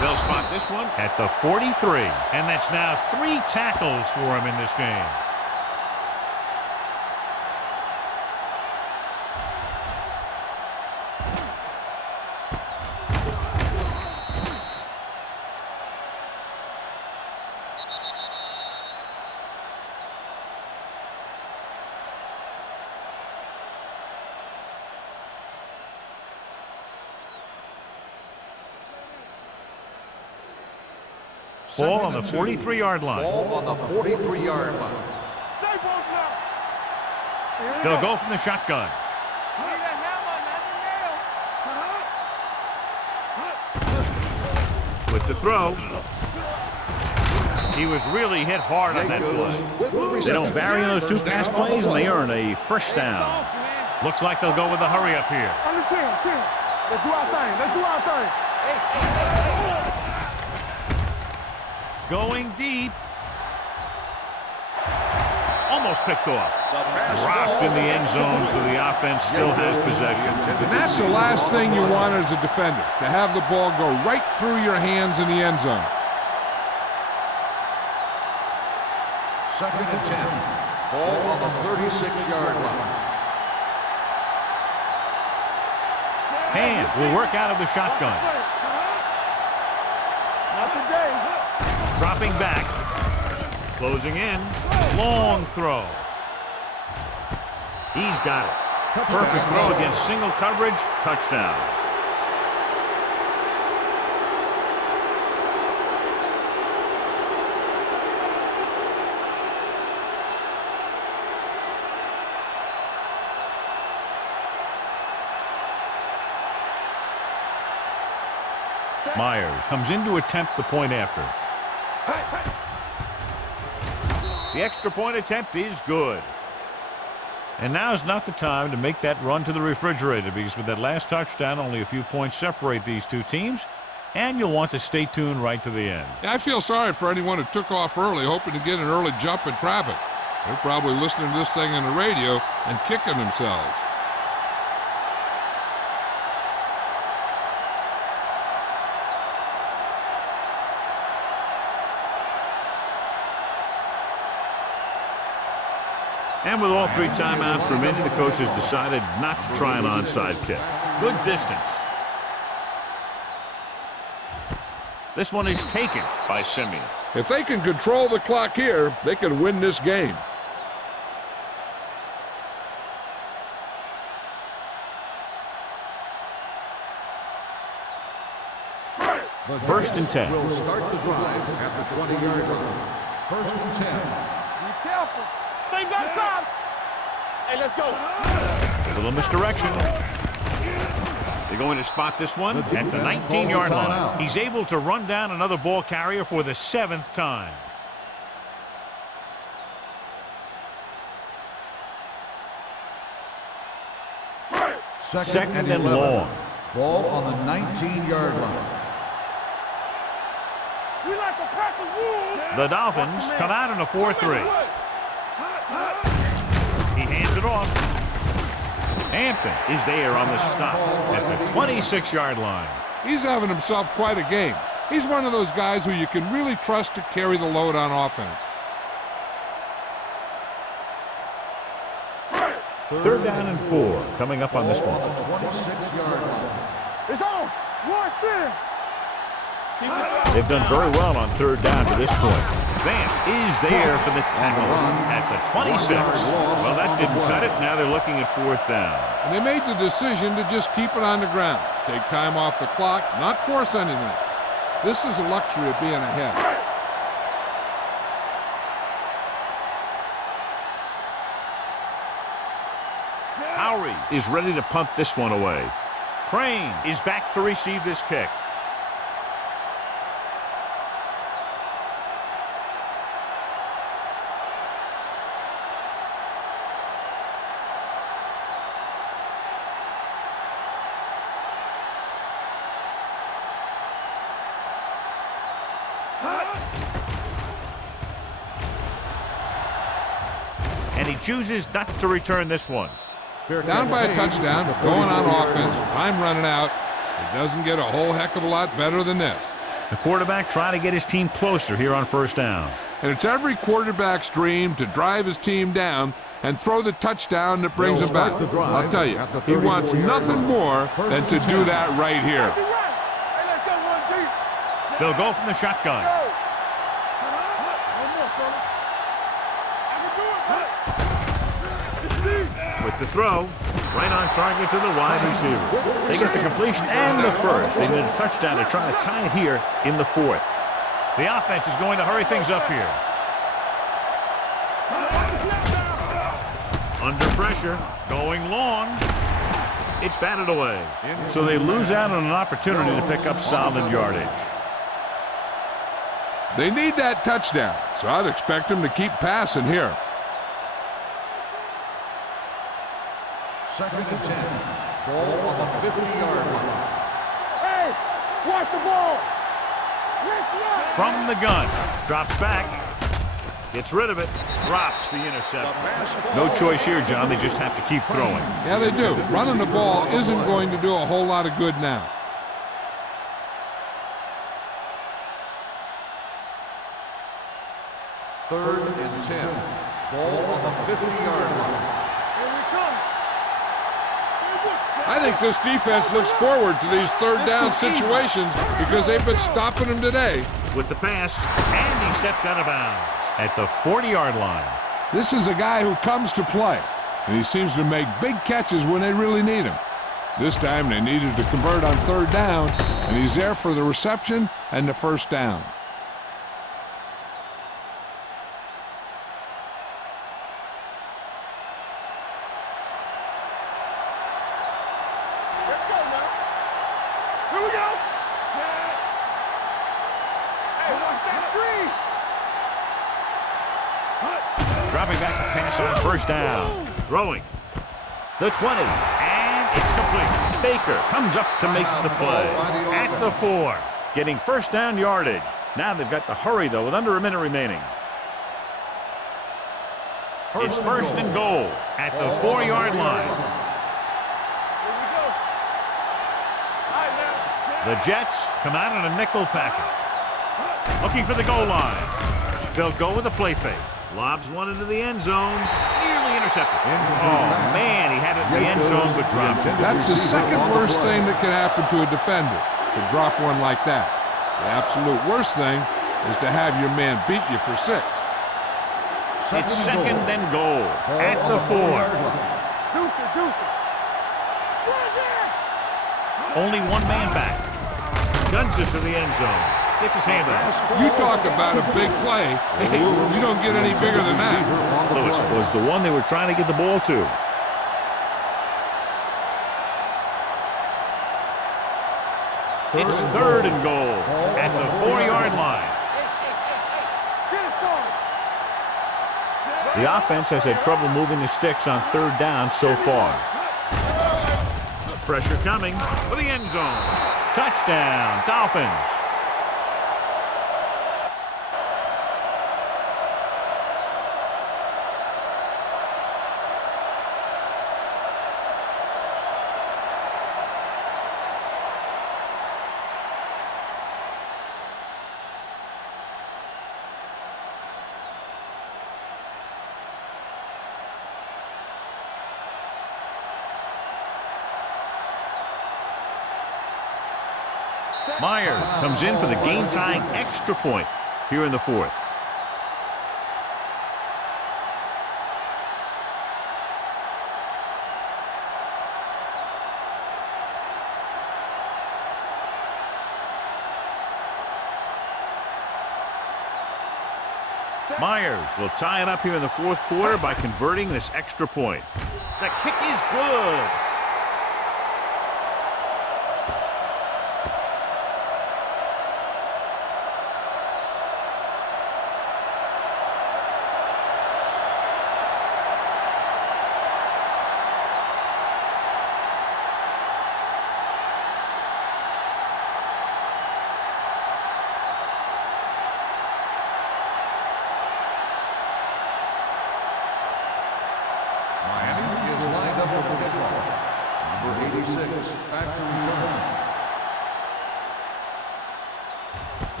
They'll spot this one at the 43. And that's now 3 tackles for him in this game. Ball on the 43-yard line. Ball on the 43-yard line. They'll go from the shotgun. With the throw. He was really hit hard on that play. They don't vary on those 2 pass plays, and they earn a first down. Looks like they'll go with the hurry up here. Let's do our thing. Let's do our thing. Going deep. Almost picked off. Dropped in the end zone, so the offense still has possession. And that's the last thing you want as a defender, to have the ball go right through your hands in the end zone. Second and 10. Ball on the 36-yard line. Hand will work out of the shotgun. Not today. Dropping back. Closing in. Long throw. He's got it. Perfect throw against single coverage. Touchdown. Myers comes in to attempt the point after. The extra point attempt is good. And now is not the time to make that run to the refrigerator, because with that last touchdown, only a few points separate these two teams, and you'll want to stay tuned right to the end. I feel sorry for anyone who took off early, hoping to get an early jump in traffic. They're probably listening to this thing on the radio and kicking themselves. And with all 3 timeouts remaining, the coach has decided not to try an onside kick. Good distance. This one is taken by Simeon. If they can control the clock here, they can win this game. First and 10. Will start the drive at the 20-yard line. First and 10. Be careful. Stay back side. Hey, let's go. A little misdirection. They're going to spot this one at the 19-yard line. He's able to run down another ball carrier for the 7th time. Second and long. Ball on the 19-yard line. We like to crack the rules. The Dolphins come out in a 4-3. He hands it off. Hampton is there on the stop at the 26-yard line. He's having himself quite a game. He's one of those guys who you can really trust to carry the load on offense. Third down and 4 coming up on this one. 26-yard line. It's on. Watch in. They've done very well on third down to this point. Vance is there for the tackle at the 26. Well, that didn't cut it. Now they're looking at 4th down. And they made the decision to just keep it on the ground. Take time off the clock, not force anything. This is a luxury of being ahead. Howery is ready to punt this one away. Crane is back to receive this kick. And he chooses not to return this one. Down by a touchdown, going on offense, time running out. It doesn't get a whole heck of a lot better than this. The quarterback trying to get his team closer here on 1st down. And it's every quarterback's dream to drive his team down and throw the touchdown that brings him back. I'll tell you, he wants nothing more than to do that right here. Hey, let's go one deep. They'll go from the shotgun. One more, fella. I can do it. It's deep. With the throw, right on target to the wide receiver. They get the completion and the first. They need a touchdown to try to tie it here in the 4th. The offense is going to hurry things up here. Under pressure, going long. It's batted away. So they lose out on an opportunity to pick up solid yardage. They need that touchdown, so I'd expect them to keep passing here. Second and 10. Ball on the 50-yard line. Hey, watch the ball. Let's run. From the gun, drops back, gets rid of it, drops the interception. No choice here, John. They just have to keep throwing. Yeah, they do. Running the ball isn't going to do a whole lot of good now. Third and 10. Ball on the 50-yard line. Here we come. I think this defense looks forward to these third down situations because they've been stopping them today. With the pass, and he steps out of bounds at the 40-yard line. This is a guy who comes to play, and he seems to make big catches when they really need him. This time they needed to convert on third down, and he's there for the reception and the 1st down. Let's go now. Here we go. Set. Hey, watch that screen. Dropping back to pass on 1st down. Throwing. The 20. And it's complete. Baker comes up to make the play. At the 4. Getting 1st down yardage. Now they've got to hurry, though, with under a minute remaining. It's 1st and goal at the 4-yard line. Here we go. All right, now. The Jets come out in a nickel package. Looking for the goal line. They'll go with a play fake. Lobs one into the end zone. Nearly intercepted. Oh, man, he had it in the end zone but dropped it. That's the second worst thing that can happen to a defender, to drop one like that. The absolute worst thing is to have your man beat you for 6. It's second and goal at the 4. Only one man back. Guns it to the end zone. Gets his hand on it. You talk about a big play. You don't get any bigger than that. Lewis was the one they were trying to get the ball to. It's third and goal at the 4-yard line. The offense has had trouble moving the sticks on third down so far. Pressure coming for the end zone. Touchdown, Dolphins. Myers comes in for the game-tying extra point here in the 4th. Myers will tie it up here in the 4th quarter by converting this extra point. The kick is good.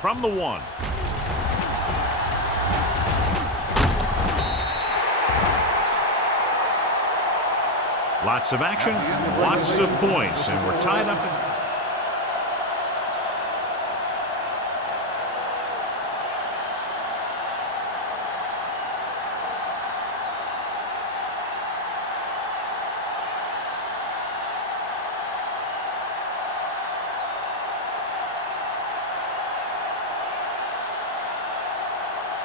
From the 1. Lots of action, lots of points, and we're tied up in...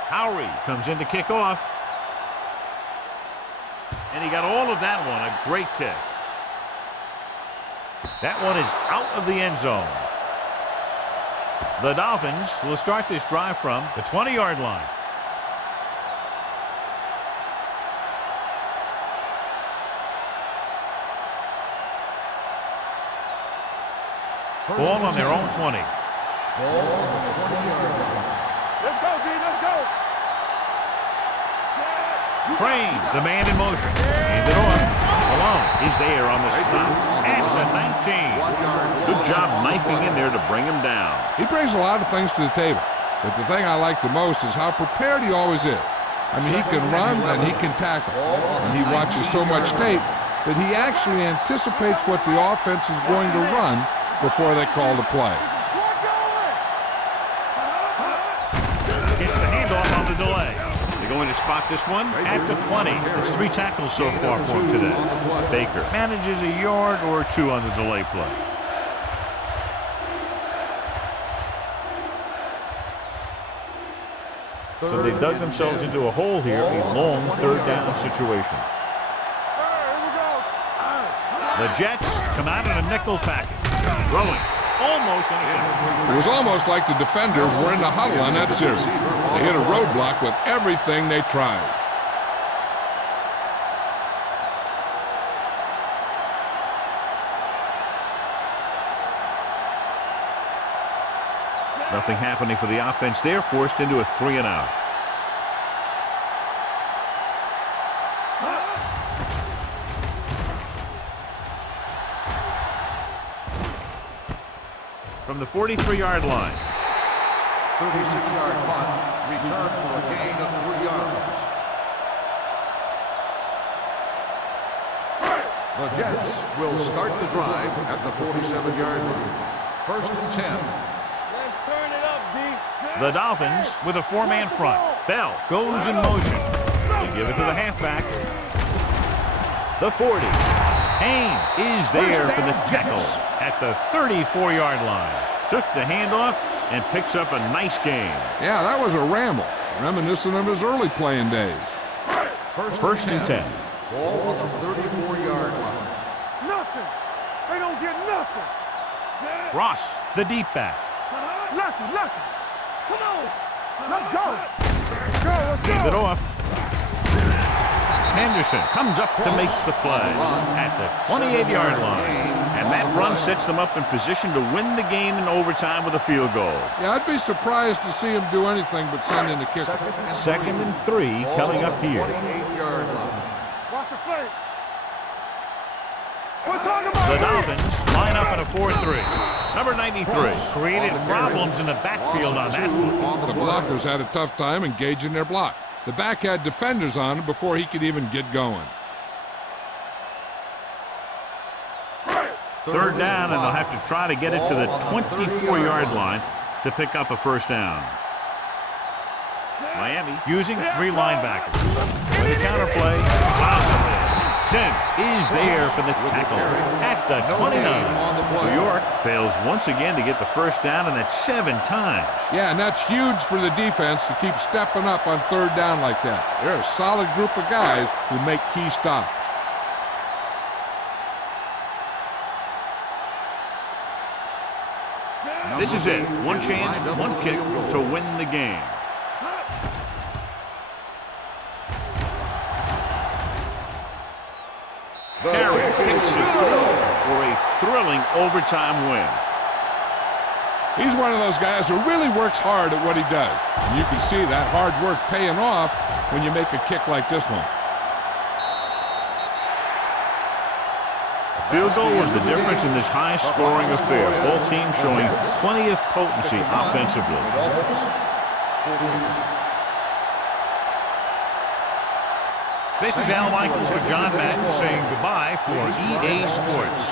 Howery comes in to kick off. And he got all of that one. A great kick. That one is out of the end zone. The Dolphins will start this drive from the 20-yard line. Ball on their own 20. Ball on the 20-yard line. Let's go, D. Let's go. Crane, the man in motion. Hand it off. Malone is there on the stop at the 19. Good job knifing in there to bring him down. He brings a lot of things to the table, but the thing I like the most is how prepared he always is. I mean, he can run and he can tackle, and he watches so much tape that he actually anticipates what the offense is going to run before they call the play. Gets the handoff on the delay. They're going to spot this one at the 20. It's 3 tackles so far for him today. Baker manages a yard or 2 on the delay play. So they dug themselves into a hole here, a long third down situation. The Jets come out in a nickel package. Throwing. Almost intercepted. It was almost like the defenders were in the huddle on that series. They hit a roadblock with everything they tried. Nothing happening for the offense there, forced into a 3-and-out. From the 43-yard line. 36-yard punt, return for a gain of 3 yards. The Jets will start the drive at the 47-yard line. First and 10. Let's turn it up, D. The Dolphins with a four-man front. Bell goes in motion. They give it to the halfback. The 40. Haynes is there for the tackle at the 34-yard line. Took the handoff and picks up a nice gain. Yeah, that was a ramble, reminiscent of his early playing days. First and 10. Ball on the 34-yard line. Nothing. They don't get nothing. Ross, the deep back. Lucky. Come on. Let's go. Let's go. Gave it off. Henderson comes up to make the play at the 28-yard line. And that run sets them up in position to win the game in overtime with a field goal. Yeah, I'd be surprised to see him do anything but send in the kicker. Second and 3 coming up here. 28-yard line. Watch the play. We're talking about The Dolphins line up in a 4-3. Number 93 created problems in the backfield on that one. The blockers had a tough time engaging their block. The back had defenders on him before he could even get going. Third down, and they'll have to try to get it to the 24-yard line to pick up a first down. Miami using 3 linebackers. With the counterplay, Sin is there for the tackle at the 29. New York fails once again to get the first down, and that's 7 times. Yeah, and that's huge for the defense to keep stepping up on third down like that. They're a solid group of guys who make key stops. This is it. One chance, one kick to win the game. Carey kicks it through for a thrilling overtime win. He's one of those guys who really works hard at what he does. And you can see that hard work paying off when you make a kick like this one. Field goal was the difference in this high-scoring affair. Both teams showing plenty of potency offensively. This is Al Michaels with John Madden saying goodbye for EA Sports.